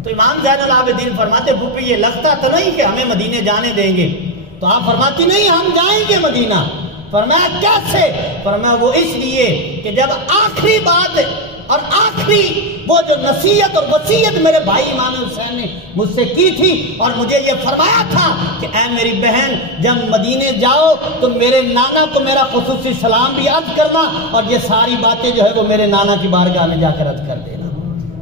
تو امام زین العابدین فرماتے پھوپھی یہ لگتا تو نہیں کہ ہمیں مدینے جانے دیں گے؟ تو آپ فرماتی نہیں ہم جائیں گے مدینہ۔ فرمایا کیسے؟ فرمایا وہ اس لیے کہ جب آخری بات اور آخری وہ جو نصیحت اور وصیت میرے بھائی امام حسین نے مجھ سے کی تھی اور مجھے یہ فرمایا تھا کہ اے میری بہن جب مدینے جاؤ تو میرے نانا کو میرا خصوصی سلام بھی عرض کرنا اور یہ ساری باتیں جو ہے وہ میرے نانا کی بارگاہ میں جا کر عرض کر دینا۔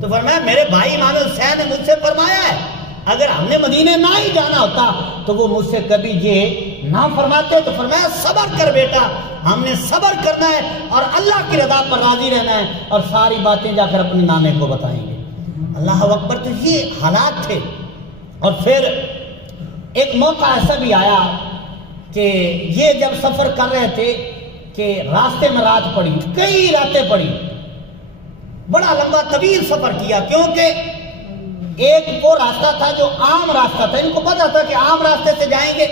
تو فرمایا میرے بھائی امام حسین نے مجھ سے فرمایا ہے اگر ہم نے مدینے نہ ہی جانا ہوتا تو وہ مجھ سے کبھی یہ نہ فرماتے۔ تو فرمایا صبر کر بیٹا، ہم نے صبر کرنا ہے اور اللہ کی رضا پر راضی رہنا ہے اور ساری باتیں جا کر اپنے نانے کو بتائیں گے۔ اللہ اکبر۔ تو یہ حالات تھے۔ اور پھر ایک موقع ایسا بھی آیا کہ یہ جب سفر کر رہے تھے کہ راستے میں رات پڑی، کئی راتیں پڑی، بڑا لمبا طویل سفر کیا کیونکہ ایک وہ راستہ تھا جو عام راستہ تھا، ان کو پتا تھا کہ عام راستے سے جائیں گے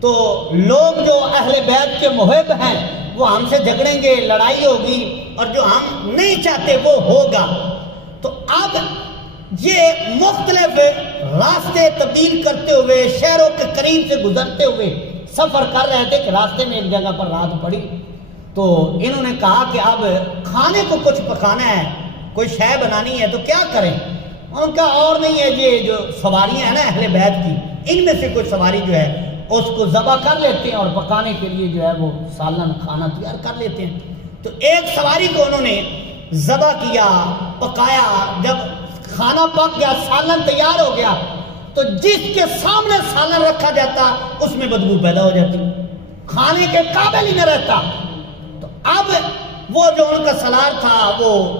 تو لوگ جو اہل بیت کے محب ہیں وہ ہم سے جھگڑیں گے، لڑائی ہوگی اور جو ہم نہیں چاہتے وہ ہوگا۔ تو اب یہ مختلف راستے تبدیل کرتے ہوئے شہروں کے قریب سے گزرتے ہوئے سفر کر رہے تھے کہ راستے میں ایک جگہ پر رات پڑی تو انہوں نے کہا کہ اب کھانے کو کچھ پکانا ہے، کوئی شے بنانی ہے تو کیا کریں؟ ان کا اور نہیں ہے، یہ جو سواریاں ہیں نا اہل بیت کی، ان میں سے کوئی سواری جو ہے اس کو ذبح کر لیتے ہیں اور پکانے کے لیے جو ہے وہ سالن کھانا تیار کر لیتے ہیں۔ تو ایک سواری کو انہوں نے ذبح کیا، پکایا، جب کھانا پک گیا، سالن تیار ہو گیا تو جس کے سامنے سالن رکھا جاتا اس میں بدبو پیدا ہو جاتی، کھانے کے قابل ہی نہ رہتا۔ تو اب وہ جو ان کا سالار تھا، وہ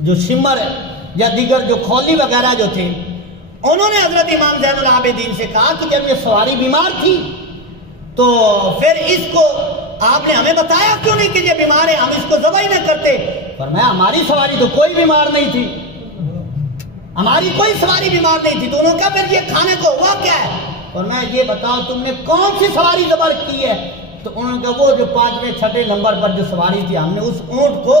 جو شمر یا دیگر جو کھولی وغیرہ جو تھے، انہوں نے حضرت امام زین العابدین سے کہا کہ جب یہ سواری بیمار تھی تو پھر اس کو آپ نے ہمیں بتایا کیوں نہیں کہ یہ بیمار ہے، ہم اس کو ذبح ہی نہ کرتے؟ فرمایا ہماری سواری تو کوئی بیمار نہیں تھی، ہماری کوئی سواری بیمار نہیں تھی۔ تو انہوں نے کہا پھر یہ کھانے کو ہوا کیا ہے؟ اور میں یہ بتاؤ تم نے کون سی سواری ذبح کی ہے؟ تو انہوں نے کہا وہ جو 5ویں 6 نمبر پر جو سواری تھی ہم نے اس اونٹ کو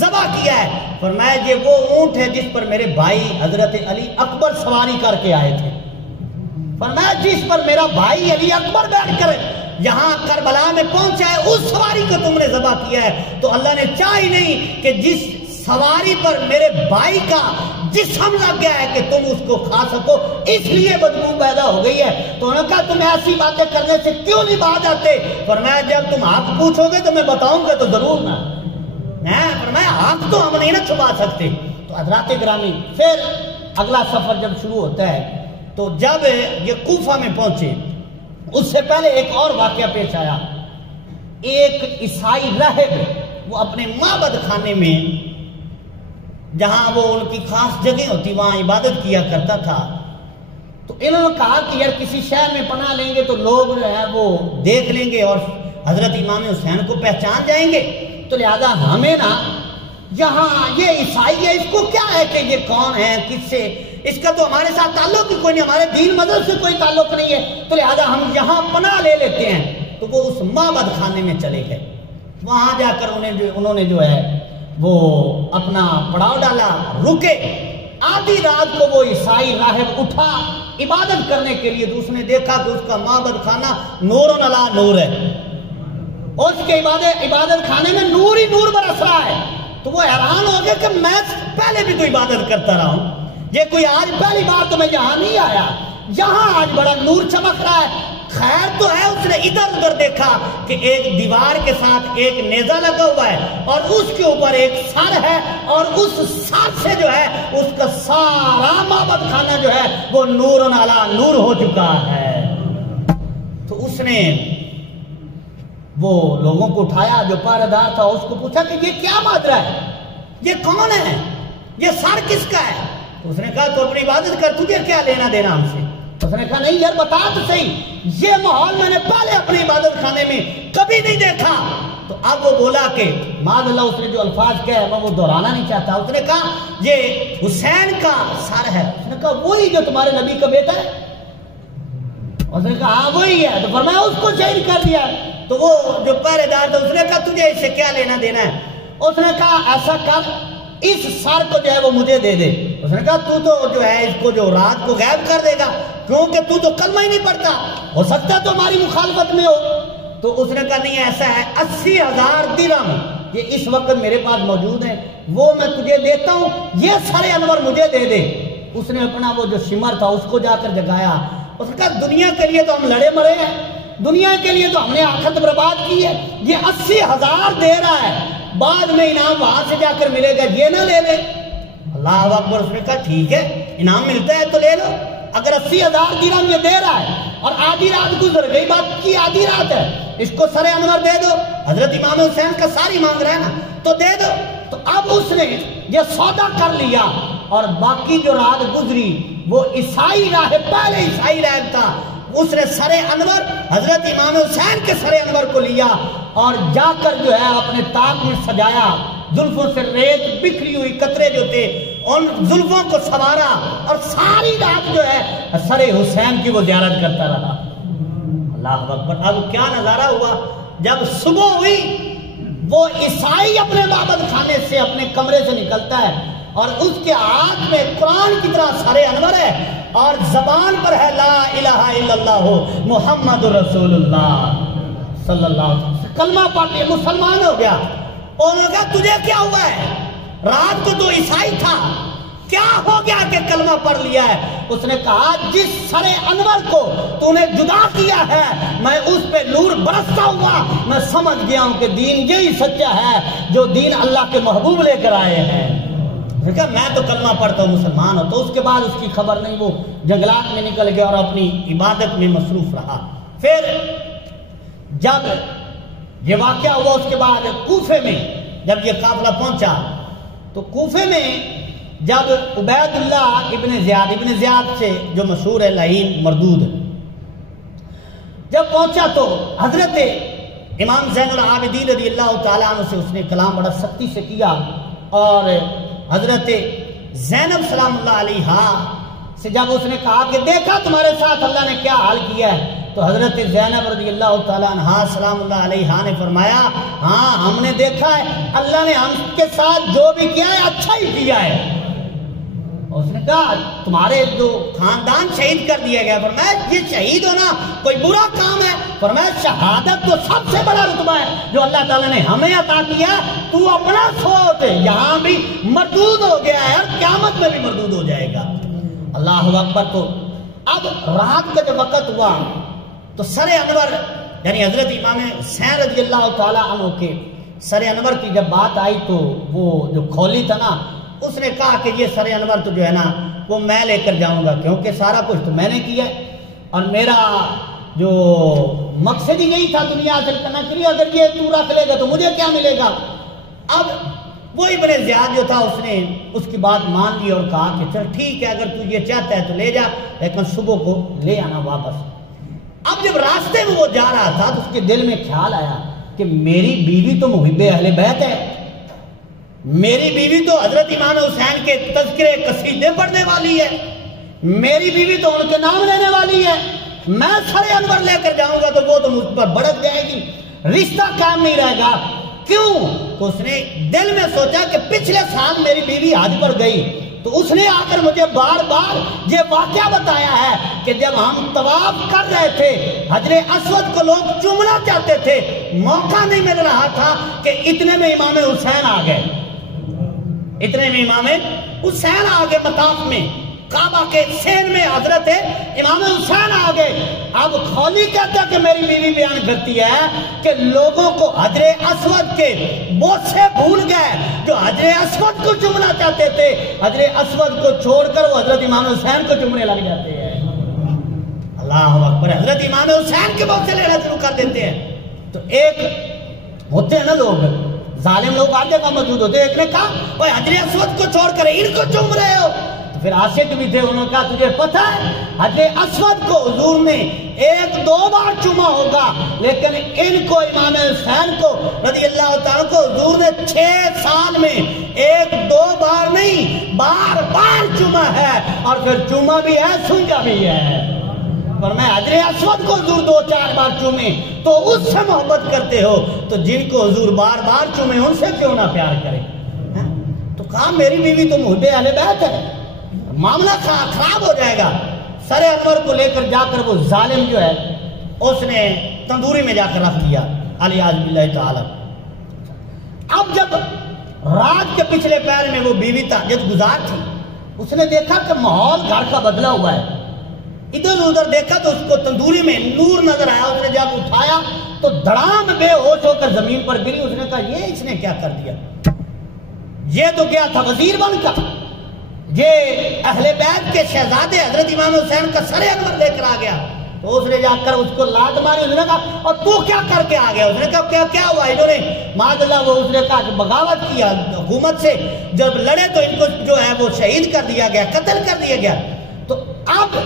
ذبح کیا ہے۔ فرمایا یہ وہ اونٹ ہے جس پر میرے بھائی حضرت علی اکبر سواری کر کے آئے تھے۔ فرمایا جس پر میرا بھائی علی اکبر بیٹھ کر یہاں کربلا میں پہنچا ہے اس سواری کو تم نے ذبح کیا ہے۔ تو اللہ نے چاہا ہی نہیں کہ جس سواری پر میرے بھائی کا جسم لگ گیا ہے کہ تم اس کو کھا سکو، اس لیے بدبو پیدا ہو گئی ہے۔ تو انہوں نے کہا تم ایسی باتیں کرنے سے کیوں نہیں باز آتے؟ فرمایا جب تم حق پوچھو گے تو میں بتاؤں گا تو ضرور نہ۔ فرمایا حق تو ہم نہیں نہ چھپا سکتے۔ تو حضرات گرامی پھر اگلا سفر جب شروع ہوتا ہے تو جب یہ کوفہ میں پہنچے اس سے پہلے ایک اور واقعہ پیش آیا۔ ایک عیسائی راہب وہ اپنے معبد خانے میں جہاں وہ ان کی خاص جگہ ہوتی وہاں عبادت کیا کرتا تھا، تو انہوں نے کہا کہ یار کسی شہر میں پناہ لیں گے تو لوگ جو ہے وہ دیکھ لیں گے اور حضرت امام حسین کو پہچان جائیں گے، تو لہذا ہمیں نا یہاں یہ عیسائی ہے اس کو کیا ہے کہ یہ کون ہے کس سے، اس کا تو ہمارے ساتھ تعلق ہی کوئی نہیں، ہمارے دین مذہب سے کوئی تعلق نہیں ہے، تو لہذا ہم یہاں پناہ لے لیتے ہیں۔ تو وہ اس معبد خانے میں چلے گئے، وہاں جا کر انہوں نے جو ہے وہ اپنا پڑاؤ ڈالا، رکے۔ آدھی رات کو وہ عیسائی راہب اٹھا عبادت کرنے کے لیے، تو اس نے دیکھا کہ اس کا معبد خانہ نور علی نور ہے، اور اس کے عبادت خانے میں نور ہی نور برس رہا ہے۔ تو وہ حیران ہو گیا کہ میں پہلے بھی تو عبادت کرتا رہا ہوں، یہ کوئی آج پہلی بار تو میں یہاں نہیں آیا، یہاں آج بڑا نور چمک رہا ہے۔ خیر تو ہے، اس نے ادھر ادھر دیکھا کہ ایک دیوار کے ساتھ ایک نیزہ لگا ہوا ہے اور اس کے اوپر ایک سر ہے، اور اس سر سے جو ہے اس کا سارا معبد خانہ جو ہے وہ نور علی نور ہو چکا ہے۔ تو اس نے وہ لوگوں کو اٹھایا، جو پہرے دار تھا اس کو پوچھا کہ یہ کیا ماجرا ہے، یہ کون ہے، یہ سر کس کا ہے؟ اس نے کہا تو اپنی عبادت کر، تجھے کیا لینا دینا ہم سے؟ اس نے کہا نہیں یار بتا تو صحیح، یہ ماحول میں نے پہلے اپنی عبادت خانے میں کبھی نہیں دیکھا۔ تو اب وہ بولا کہ معاذ اللہ، اس نے جو الفاظ کہے میں وہ دہرانا نہیں چاہتا، اس نے کہا یہ حسین کا سر ہے۔ اس نے کہا وہی جو تمہارے نبی کا بیٹا ہے؟ اس نے کہا ہاں وہی ہے۔ تو فرمایا اس کو شہید کر دیا۔ تو وہ جو پہرے دار تھا اس نے کہا تجھے اس سے کیا لینا دینا ہے؟ اس نے کہا ایسا کر، اس سر کو جو ہے وہ مجھے دے دے۔ اس نے کہا تو جو ہے اس کو جو رات کو غائب کر دے گا، کیونکہ تو کلمہ ہی نہیں پڑھتا، ہو سکتا تو ہماری مخالفت میں ہو۔ تو اس نے کہا نہیں ایسا ہے، 80,000 درہم یہ اس وقت میرے پاس موجود ہیں، وہ میں تجھے دیتا ہوں، یہ سر انور مجھے دے دے۔ اس نے اپنا وہ جو شمر تھا اس کو جا کر جگایا۔ اس نے کہا دنیا کے لیے تو ہم لڑے مرے ہیں، دنیا کے لیے تو ہم نے آخرت برباد کی ہے، یہ 80,000 دے رہا ہے، بعد میں انعام وہاں سے جا کر ملے گا، یہ نہ لے لے۔ اللہ اکبر۔ اس نے کہا ٹھیک ہے، انعام ملتا ہے تو لے لو، اگر 80,000 درہم یہ دے رہا ہے اور آدھی رات گزر گئی، بات کی آدھی رات ہے، اس کو سر انور دے دو، حضرت امام حسین کا ساری مانگ رہا ہے نا تو دے دو۔ تو اب اس نے یہ سودا کر لیا، اور باقی جو رات گزری وہ عیسائی راہب، پہلے عیسائی راہب تھا، اس نے سر انور حضرت امام حسین کے سر انور کو لیا اور جا کر جو ہے اپنے طاق میں سجایا، زلفوں سے ریت بکھری ہوئی قطرے جو تھے ان زلفوں کو سنوارا، اور ساری رات جو ہے سر حسین کی وہ زیارت کرتا رہا۔ اللہ اکبر۔ اب کیا نظارہ ہوا جب صبح ہوئی، وہ عیسائی اپنے معبد خانے سے اپنے کمرے سے نکلتا ہے اور اس کے ہاتھ میں قرآن کی طرح سر انور ہے اور زبان پر ہے لا الہ الا اللہ محمد رسول اللہ صلی اللہ علیہ وسلم، کلمہ پڑھ کے مسلمان ہو گیا۔ انہوں نے کہا تجھے کیا ہوا ہے، رات کو تو عیسائی تھا، کیا ہو گیا کہ کلمہ پڑھ لیا ہے؟ اس نے کہا جس سر انور کو تو نے جدا کیا ہے، میں اس پہ نور برستا ہوا، میں سمجھ گیا ہوں کہ دین یہی سچا ہے جو دین اللہ کے محبوب لے کر آئے ہیں۔ کہا میں تو کلمہ پڑھتا ہوں، مسلمان ہوں۔ تو اس کے بعد اس کی خبر نہیں، وہ جنگلات میں نکل گیا اور اپنی عبادت میں مصروف رہا۔ پھر جب یہ واقعہ ہوا اس کے بعد کوفے میں جب یہ قافلہ پہنچا تو کوفے میں جب عبید اللہ ابن زیاد سے جو مشہور ہے لعین مردود، جب پہنچا تو حضرت امام زین العابدین رضی اللہ تعالیٰ عنہ سے اس نے کلام بڑا سختی سے کیا، اور حضرت زینب سلام اللہ علیہا سے جب اس نے کہا کہ دیکھا تمہارے ساتھ اللہ نے کیا حال کیا ہے، تو حضرت زینب رضی اللہ تعالیٰ عنہا سلام اللہ علیہا نے فرمایا ہاں ہم نے دیکھا ہے اللہ نے ہم کے ساتھ جو بھی کیا ہے اچھا ہی کیا ہے۔ اس نے کہا تمہارے جو خاندان شہید کر دیا گیا، فرمایا یہ شہید ہونا کوئی برا کام ہے؟ فرمایا شہادت تو سب سے بڑا رتبہ ہے جو اللہ تعالیٰ نے ہمیں عطا کیا، تو اپنا سوچ یہاں بھی مردود ہو گیا ہے اور قیامت میں بھی مردود ہو جائے گا۔ اللہ اکبر۔ تو اب رات کا جب وقت ہوا تو سر انور یعنی حضرت امام حسین رضی اللہ تعالیٰ عنہ کے سر انور کی جب بات آئی تو وہ جو کھولی تھا نا، اس نے کہا کہ یہ سر انور تو جو ہے نا وہ میں لے کر جاؤں گا، کیونکہ سارا کچھ تو میں نے کیا ہے اور میرا جو مقصد ہی نہیں تھا دنیا حاصل کرنا کے لیے، اگر یہ تو رکھ لے گا تو مجھے کیا ملے گا۔ اب وہ ابن زیاد جو تھا اس نے اس کی بات مان لی اور کہا کہ چل ٹھیک ہے اگر تو یہ چاہتا ہے تو لے جا، لیکن صبح کو لے آنا واپس۔ اب جب راستے میں وہ جا رہا تھا تو اس کے دل میں خیال آیا کہ میری بیوی تو محب اہل بیت ہے، میری بیوی تو حضرت امام حسین کے تذکرے قصیدے پڑھنے والی ہے، میری بیوی تو ان کے نام لینے والی ہے، میں سر انور لے کر جاؤں گا تو وہ تو مجھ پر بڑک جائے گی، رشتہ کام نہیں رہے گا۔ کیوں؟ تو اس نے دل میں سوچا کہ پچھلے سال میری بیوی حج پر گئی تو اس نے آ کر مجھے بار بار یہ واقعہ بتایا ہے کہ جب ہم طواف کر رہے تھے حجر اسود کو لوگ چومنا چاہتے تھے، موقع نہیں مل رہا تھا کہ اتنے میں امام حسین آ گئے، اتنے میں امام حسین آ گئے، مطاف میں کعبہ کے سین میں حضرت امام حسین آ گئے۔ اب خولی کہتا کہ میری بیوی بیان کرتی ہے کہ لوگوں کو حجر اسود کے بوسے بھول گئے، جو حجر اسود کو چومنا چاہتے تھے حجر اسود کو چھوڑ کر وہ حضرت امام حسین کو چومنے لگ جاتے ہیں۔ اللہ اکبر۔ حضرت امام حسین کے بوسے لینا شروع کر دیتے ہیں۔ تو ایک ہوتے ہیں نا لوگ ظالم لوگ ہر جگہ موجود ہوتے ہیں، ایک نے کہا بھائی حجر اسود کو چھوڑ کر ان کو چوم رہے ہو؟ پھر عاشق بھی تھے، انہوں نے کہا تجھے پتہ ہے حجر اسود کو حضور نے 1-2 بار چوما ہوگا، لیکن ان کو امام حسین کو رضی اللہ تعالیٰ کو حضور نے 6 سال میں 1-2 بار نہیں بار بار چوما ہے، اور پھر چوما بھی ہے سنجا بھی ہے۔ پر میں حجر اسود کو حضور 2-4 بار چومے تو اس سے محبت کرتے ہو، تو جن کو حضور بار بار چومے ان سے کیوں نہ پیار کرے؟ تو کہا میری بیوی تو محب اہل بیت ہے، معاملہ خراب ہو جائے گا۔ سر انور کو لے کر جا کر وہ ظالم جو ہے اس نے تندوری میں جا کر رکھ دیا، علیہ باللہ تعالی۔ اب جب رات کے پچھلے پہر میں وہ بیوی تہجد گزار تھی، اس نے دیکھا کہ ماحول گھر کا بدلا ہوا ہے، ادھر ادھر دیکھا تو اس کو تندوری میں نور نظر آیا، اس نے جب اٹھایا تو دھڑام بے ہوش ہو کر زمین پر گری۔ اس نے کہا یہ اس نے کیا کر دیا؟ یہ تو کیا تھا وزیر بن کر، یہ اہل بیت کے شہزادے حضرت امام حسین کا سر انور لے کر آ گیا۔ تو اس نے جا کر اس کو لات ماری، اس نے کہا اور تو کیا کر کے آ گیا؟ اس نے کہا کیا ہوا؟ انہوں نے معاذ اللہ وہ اس نے کہا کہ بغاوت کیا حکومت سے، جب لڑے تو ان کو جو ہے وہ شہید کر دیا گیا، قتل کر دیا گیا۔ تو اب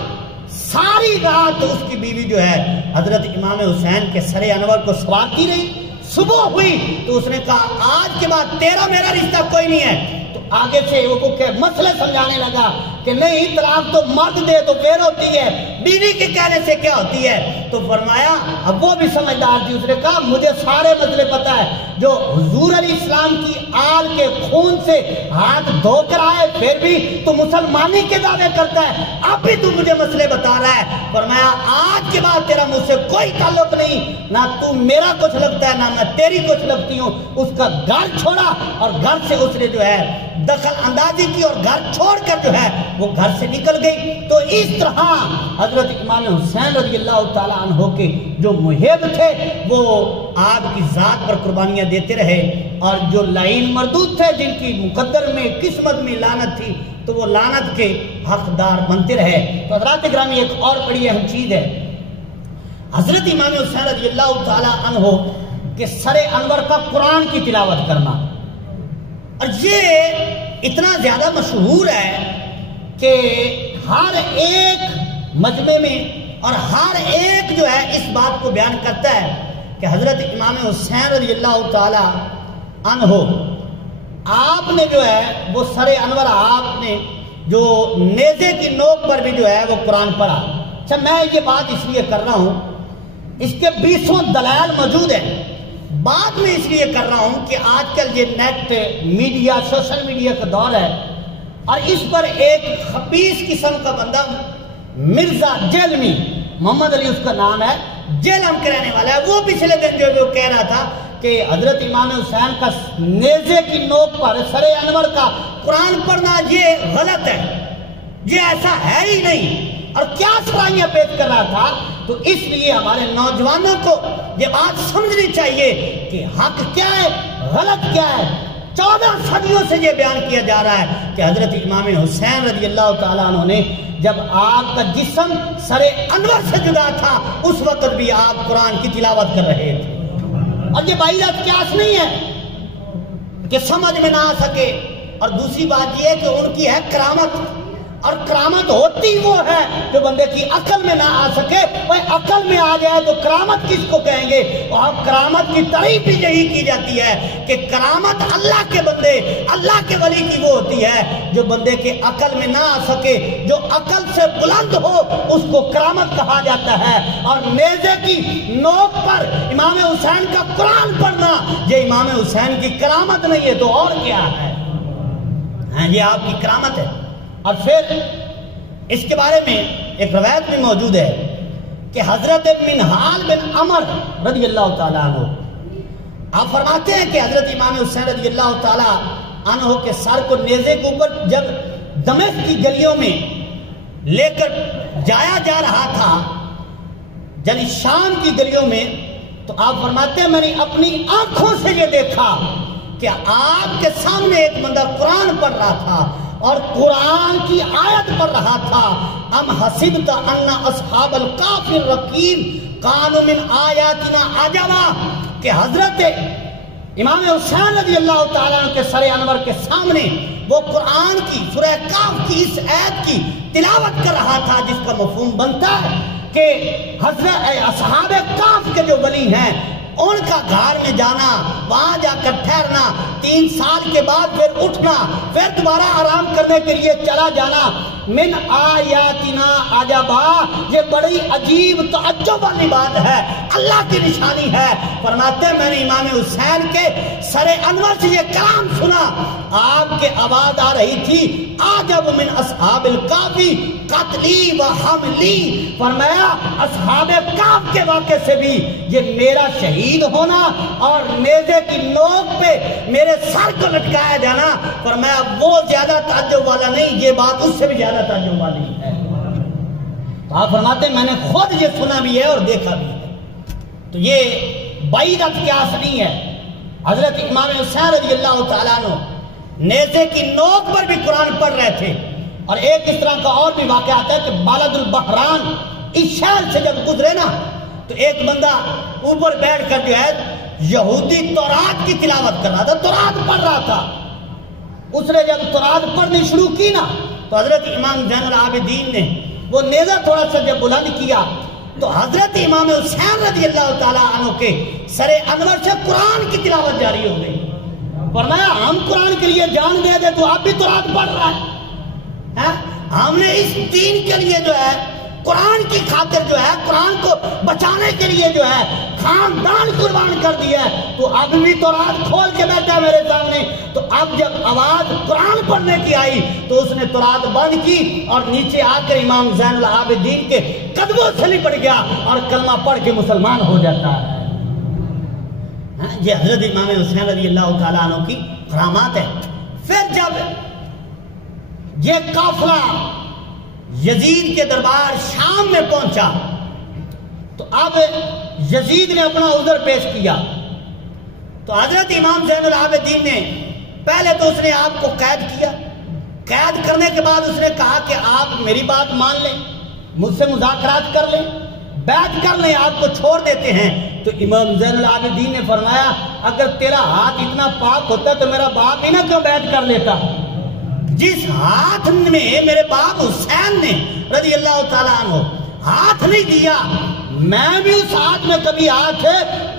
ساری رات اس کی بیوی جو ہے حضرت امام حسین کے سر انور کو سوارتی رہی۔ صبح ہوئی تو اس نے کہا آج کے بعد تیرا میرا رشتہ کوئی نہیں ہے۔ تو آگے سے وہ مسئلہ سمجھانے لگا کہ نہیں طلاق تو مرد دے تو پھر ہوتی ہے، بیوی کے کہنے سے کیا ہوتی ہے؟ تو فرمایا اب وہ بھی سمجھدار تھی، اس نے کہا مجھے سارے مسئلے پتا ہے، جو حضور علیہ السلام کی آل کے خون سے ہاتھ دھو کر آئے پھر بھی تو مسلمانی کے دعوے کرتا ہے، اب بھی تو مجھے مسئلے بتا رہا ہے۔ فرمایا آج کے بعد تیرا مجھ سے کوئی تعلق نہیں، نہ تو میرا کچھ لگتا ہے نہ میں تیری کچھ لگتی ہوں۔ اس کا گھر چھوڑا اور گھر سے اس نے جو ہے دخل اندازی کی اور گھر چھوڑ کر جو ہے وہ گھر سے نکل گئی۔ تو اس طرح حضرت امام حسین رضی اللہ تعالیٰ عنہ کے جو محب تھے وہ آپ کی ذات پر قربانیاں دیتے رہے، اور جو لعین مردود تھے جن کی مقدر میں قسمت میں لعنت تھی تو وہ لعنت کے حقدار بنتے رہے۔ تو حضرات گرامی ایک اور بڑی اہم چیز ہے، حضرت امام حسین رضی اللہ تعالیٰ عنہ کے سر انور کا قرآن کی تلاوت کرنا، اور یہ اتنا زیادہ مشہور ہے کہ ہر ایک مجمع میں اور ہر ایک جو ہے اس بات کو بیان کرتا ہے کہ حضرت امام حسین رضی اللہ تعالی عنہ آپ نے جو ہے وہ سر انور آپ نے جو نیزے کی نوک پر بھی جو ہے وہ قرآن پڑھا. اچھا میں یہ بات اس لیے کر رہا ہوں، اس کے 20 دلائل موجود ہیں. بات میں اس لیے کر رہا ہوں کہ آج کل یہ نیٹ میڈیا سوشل میڈیا کا دور ہے، اور اس پر ایک خبیث قسم کا بندہ مرزا جیلمی، محمد علی اس کا نام ہے، جیلم کے رہنے والا ہے، وہ پچھلے دن جو وہ کہہ رہا تھا کہ حضرت امام حسین کا نیزے کی نوک پر سر انور کا قرآن پڑھنا یہ غلط ہے، یہ ایسا ہے ہی نہیں. اور کیا سرائیاں پیش کر رہا تھا. تو اس لیے ہمارے نوجوانوں کو یہ بات سمجھنی چاہیے کہ حق کیا ہے، غلط کیا ہے. 14 صدیوں سے یہ بیان کیا جا رہا ہے کہ حضرت امام حسین رضی اللہ تعالیٰ عنہ نے جب آپ کا جسم سر انور سے جدا تھا اس وقت بھی آپ قرآن کی تلاوت کر رہے تھے. اور یہ باعث قیاس نہیں ہے کہ سمجھ میں نہ آ سکے. اور دوسری بات یہ ہے کہ ان کی ہے کرامت، اور کرامت ہوتی وہ ہے جو بندے کی عقل میں نہ آ سکے. وہ عقل میں آ جائے تو کرامت کس کو کہیں گے؟ اور کرامت کی تعریف بھی یہی کی جاتی ہے کہ کرامت اللہ کے بندے، اللہ کے ولی کی وہ ہوتی ہے جو بندے کے عقل میں نہ آ سکے، جو عقل سے بلند ہو اس کو کرامت کہا جاتا ہے. اور نیزے کی نوک پر امام حسین کا قرآن پڑھنا یہ امام حسین کی کرامت نہیں ہے تو اور کیا ہے؟ یہ آپ کی کرامت ہے. اور پھر اس کے بارے میں ایک روایت بھی موجود ہے کہ حضرت منہال بن عمر رضی اللہ تعالیٰ عنہ آپ فرماتے ہیں کہ حضرت امام حسین رضی اللہ تعالیٰ عنہ کے سر کو نیزے کے اوپر جب دمشق کی گلیوں میں لے کر جایا جا رہا تھا، یعنی شام کی گلیوں میں، تو آپ فرماتے ہیں میں نے اپنی آنکھوں سے یہ دیکھا کہ آپ کے سامنے ایک بندہ قرآن پڑھ رہا تھا اور قرآن کی آیت پڑھ رہا تھا. ام حسبت ان اصحاب الکهف الرقیم کانوا من آیاتنا عجبا، کہ حضرت امام حسین رضی اللہ تعالیٰ عنہ کے سر انور کے سامنے وہ قرآن کی سورہ کہف کی اس آیت کی تلاوت کر رہا تھا، جس کا مفہوم بنتا ہے کہ حضرت اصحاب کہف کے جو ولی ہیں ان کا گھر میں جانا، وہاں جا کر ٹھہرنا، 3 سال کے بعد پھر اٹھنا، پھر دوبارہ آرام کرنے کے لیے چلا جانا، من آیاتنا عجبا، یہ بڑی عجیب تعجب والی بات ہے، اللہ کی نشانی ہے. فرماتے ہیں میں نے امام حسین کے سر انور سے یہ کلام سنا، آپ کے آواز آ رہی تھی عجب من اصحاب الکافی قتلی و حملی. فرمایا اصحاب کہف کے واقعے سے بھی یہ میرا شہید ہونا اور نیزے کی نوک پہ میرے سر کو لٹکایا جانا، فرمایا وہ زیادہ تعجب والا نہیں، یہ بات اس سے بھی زیادہ تعجب والی ہے. تو آپ فرماتے ہیں میں نے خود یہ سنا بھی ہے اور دیکھا بھی ہے. تو یہ بعید قیاس نہیں ہے. حضرت امام حسین رضی اللہ تعالیٰ عنہ نیزے کی نوک پر بھی قرآن پڑھ رہے تھے. اور ایک اس طرح کا اور بھی واقعہ آتا ہے کہ بالد البحران اس شہر سے جب گزرے نا تو ایک بندہ اوپر بیٹھ کر جو ہے یہودی تورات کی تلاوت کر رہا تھا، تورات پڑھ رہا تھا. اس نے جب تورات پڑھنی شروع کی نا تو حضرت امام زین العابدین نے وہ نیزہ تھوڑا سا جب بلند کیا تو حضرت امام حسین رضی اللہ تعالیٰ عنہ کے سر انور سے قرآن کی تلاوت جاری ہو گئی. فرمایا ہم قرآن کے لیے جان دے دے تو آپ بھی تورات پڑھ رہا ہے. ہم نے اس دین کے لیے جو ہے قرآن کی خاطر جو ہے قرآن کو بچانے کے لیے جو ہے خاندان قربان کر دیا ہے، تو اب بھی تورات کھول کے بیٹھا ہے میرے سامنے. تو اب جب آواز قرآن پڑھنے کی آئی تو اس نے تورات بند کی اور نیچے آ کر امام زین العابدین کے قدموں سے لپٹ گیا اور کلمہ پڑھ کے مسلمان ہو جاتا ہے. یہ حضرت امام حسین رضی اللہ تعالیٰ عنہ کی کرامات ہے. پھر جب یہ قافلہ یزید کے دربار شام میں پہنچا تو اب یزید نے اپنا عذر پیش کیا. تو حضرت امام زین العابدین نے پہلے تو اس نے آپ کو قید کیا. قید کرنے کے بعد اس نے کہا کہ آپ میری بات مان لیں، مجھ سے مذاکرات کر لیں، بیعت کر لیں، آپ کو چھوڑ دیتے ہیں. تو امام زین العابدین نے فرمایا اگر تیرا ہاتھ اتنا پاک ہوتا تو میرا باپ ہی نہ کیوں بیعت کر لیتا. جس ہاتھ میں میرے باپ حسین نے رضی اللہ تعالیٰ عنہ ہاتھ نہیں دیا، میں بھی اس ہاتھ میں کبھی ہاتھ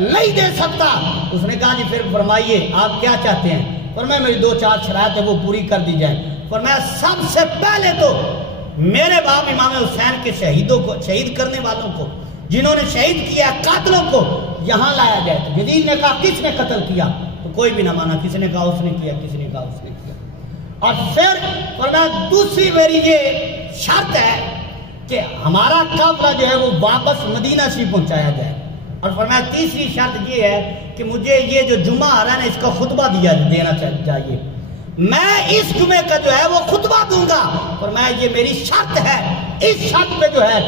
نہیں دے سکتا. اس نے کہا جی پھر فرمائیے آپ کیا چاہتے ہیں؟ فرمایا میری 2-4 شرائط وہ پوری کر دی جائیں. فرمایا سب سے پہلے تو میرے باپ امام حسین کے شہیدوں کو، شہید کرنے والوں کو، جنہوں نے شہید کیا قاتلوں کو یہاں لایا جائے. تو جدید نے کہا کس نے قتل کیا؟ تو کوئی بھی نہ مانا. کسی نے کہا اس نے کیا، کسی نے کہا اس نے کیا. اور پھر فرمایا دوسری میری یہ شرط ہے کہ ہمارا قافلہ جو ہے وہ واپس مدینہ شریف پہنچایا جائے. اور فرمایا تیسری شرط یہ ہے کہ مجھے یہ جو جمعہ آ رہا ہے نا اس کا خطبہ دینا چاہیے. میں اس جمعے کا جو ہے وہ خطبہ دوں گا. فرمایا یہ میری شرط ہے. اس شرط پہ جو ہے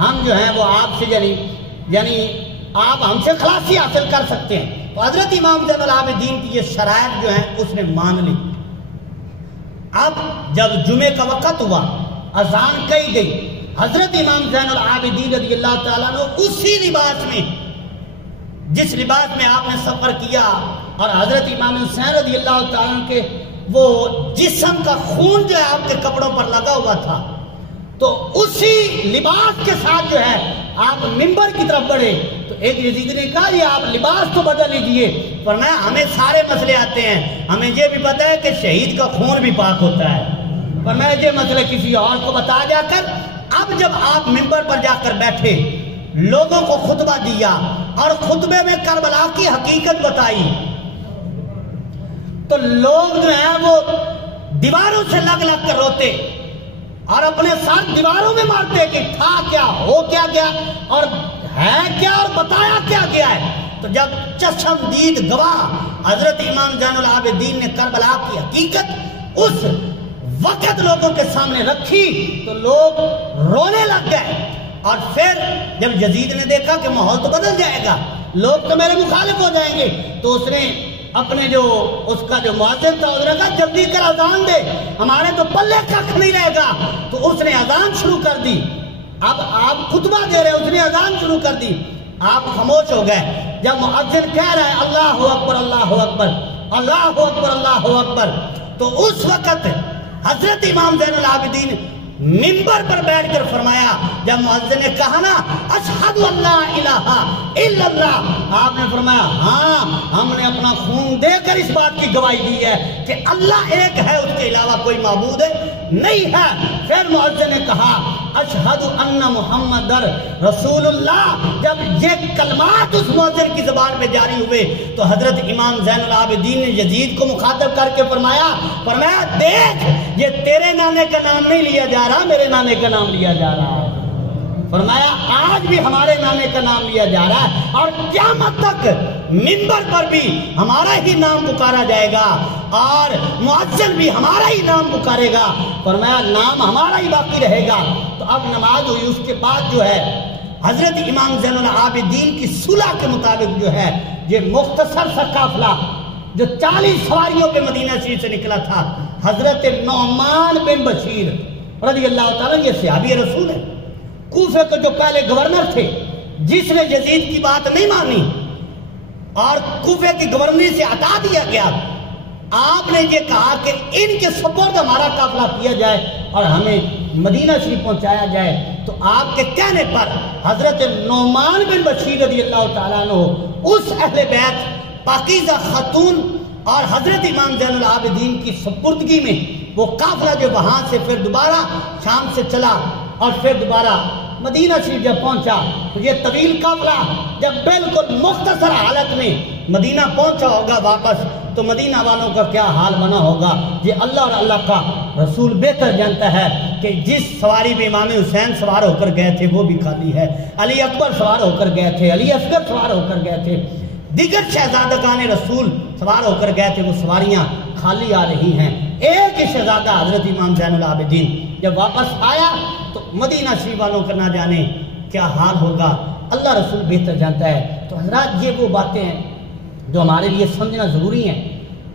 ہم جو ہیں وہ آپ سے یعنی آپ ہم سے خلاصی حاصل کر سکتے ہیں. تو حضرت امام زین العابدین کی یہ شرائط جو ہیں اس نے مان لی. اب جب جمعے کا وقت ہوا، اذان کہی گئی، حضرت امام زین العابدین رضی اللہ تعالیٰ عنہ اسی لباس میں جس لباس میں آپ نے سفر کیا، اور حضرت امام حسین رضی اللہ تعالیٰ عنہ کے وہ جسم کا خون جو ہے آپ کے کپڑوں پر لگا ہوا تھا، تو اسی لباس کے ساتھ جو ہے آپ منبر کی طرف بڑھے. تو ایک یزید نے کہا یہ آپ لباس تو بدل لیجئے. فرمایا ہمیں سارے مسئلے آتے ہیں، ہمیں یہ بھی پتہ ہے کہ شہید کا خون بھی پاک ہوتا ہے. فرمایا یہ مسئلہ کسی اور کو بتا جا کر. اب جب آپ منبر پر جا کر بیٹھے، لوگوں کو خطبہ دیا اور خطبے میں کربلا کی حقیقت بتائی، تو لوگ جو ہیں وہ دیواروں سے لگ لگ کر روتے اور اپنے ساتھ دیواروں میں مارتے کہ تھا کیا، ہو کیا گیا، اور ہے کیا، اور بتایا کیا گیا ہے. تو جب چشمدید گواہ حضرت امام زین العابدین نے کربلا کی حقیقت اس وقت لوگوں کے سامنے رکھی تو لوگ رونے لگ گئے. اور پھر جب یزید نے دیکھا کہ ماحول تو بدل جائے گا، لوگ تو میرے مخالف ہو جائیں گے، تو اس نے اپنے اس کا جو مؤذن تھا اس نے کہا جلدی کر اذان دے، ہمارے تو پلے کھ نہیں رہے گا. تو اس نے اذان شروع کر دی. اب آپ خطبہ دے رہے، اس نے اذان شروع کر دی. آپ خاموش ہو گئے. جب مؤذن کہہ رہا ہے اللہ اکبر اللہ اکبر اللہ اکبر اللہ اکبر، تو اس وقت حضرت امام زین العابدین منبر پر بیٹھ کر فرمایا، جب مؤذن نے کہا نا اشہد ان لا الہ الا اللہ، آپ نے فرمایا ہاں ہم نے اپنا خون دے کر اس بات کی گواہی دی ہے کہ اللہ ایک ہے، اس کے علاوہ کوئی معبود نہیں ہے. پھر مؤذن نے کہا اشہد ان محمد رسول اللہ. جب یہ کلمات اس مؤذن کی زبان پہ جاری ہوئے تو حضرت امام زین العابدین نے یزید کو مخاطب کر کے فرمایا دیکھ یہ تیرے نانے کا نام نہیں لیا جا رہا، میرے نانے کا نام لیا جا رہا ہے. فرمایا آج بھی ہمارے نانے کا نام لیا جا رہا ہے اور قیامت تک منبر پر بھی ہمارا ہی نام پکارا جائے گا اور مؤذن بھی ہمارا ہی نام پکارے گا. فرمایا نام ہمارا ہی باقی رہے گا. تو اب نماز ہوئی. اس کے بعد جو ہے حضرت امام زین العابدین کی صلح کے مطابق جو ہے یہ مختصر سا قافلہ جو 40 سواریوں پہ مدینہ شریف سے نکلا تھا، حضرت نعمان بن بشیر رضی اللہ تعالیٰ، یہ صحابی رسول ہے، کوفے کے جو پہلے گورنر تھے، جس نے یزید کی بات نہیں مانی اور کوفے کی گورنری سے ہٹا دیا گیا. آپ نے یہ کہا کہ ان کے سپورٹ ہمارا قافلہ کیا جائے اور ہمیں مدینہ شریف پہنچایا جائے. تو آپ کے کہنے پر حضرت نعمان بن بشیر رضی اللہ تعالیٰ عنہ اس اہل بیت پاکیزہ خاتون اور حضرت امام زین العابدین کی سپردگی میں وہ قافلہ جو وہاں سے پھر دوبارہ شام سے چلا اور پھر دوبارہ مدینہ شریف جب پہنچا تو یہ طویل قافلہ جب بالکل مختصر حالت میں مدینہ پہنچا ہوگا واپس، تو مدینہ والوں کا کیا حال بنا ہوگا یہ اللہ اور اللہ کا رسول بہتر جانتا ہے کہ جس سواری میں امام حسین سوار ہو کر گئے تھے وہ بھی خالی ہے، علی اکبر سوار ہو کر گئے تھے، علی اصغر سوار ہو کر گئے تھے، دیگر شہزادگان رسول سوار ہو کر گئے تھے، وہ سواریاں خالی آ رہی ہیں. ایک ہی شہزادہ حضرت امام زین العابدین جب واپس آیا تو مدینہ شریف والوں کا نہ جانے کیا حال ہوگا، اللہ رسول بہتر جانتا ہے. تو حضرات یہ وہ باتیں ہیں جو ہمارے لیے سمجھنا ضروری ہیں،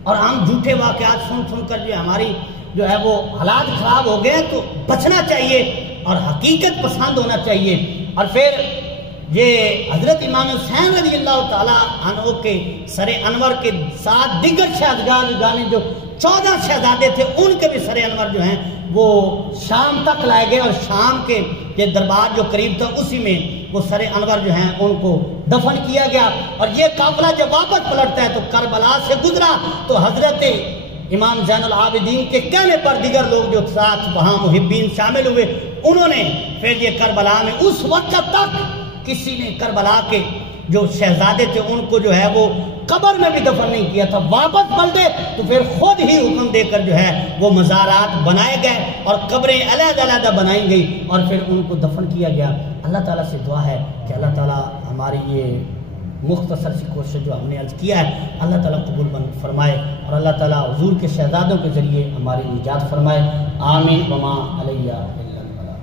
اور ہم جھوٹے واقعات سن کر جو ہماری جو ہے وہ حالات خراب ہو گئے تو بچنا چاہیے اور حقیقت پسند ہونا چاہیے. اور پھر یہ حضرت امام حسین رضی اللہ تعالیٰ عنہ کے سر انور کے ساتھ دیگر شہزادگان جو 14 شہزادے تھے ان کے بھی سر انور جو ہیں وہ شام تک لائے گئے، اور شام کے یہ دربار جو قریب تھا اسی میں وہ سر انور جو ہیں ان کو دفن کیا گیا. اور یہ قافلہ جب واپس پلٹتا ہے تو کربلا سے گزرا تو حضرت امام زین العابدین کے کہنے پر دیگر لوگ جو ساتھ وہاں محبین شامل ہوئے انہوں نے پھر یہ کربلا میں اس وقت تک کسی نے کربلا کے جو شہزادے تھے ان کو جو ہے وہ قبر میں بھی دفن نہیں کیا تھا. واپس پلٹے تو پھر خود ہی حکم دے کر جو ہے وہ مزارات بنائے گئے اور قبریں علیحدہ علیحدہ بنائی گئی اور پھر ان کو دفن کیا گیا. اللہ تعالیٰ سے دعا ہے کہ اللہ تعالیٰ ہماری یہ مختصر سی کوشش جو ہم نے عرض کیا ہے اللہ تعالیٰ قبول فرمائے اور اللہ تعالیٰ حضور کے شہزادوں کے ذریعے ہماری نجات فرمائے. آمین. وما علیہ الا البلاغ.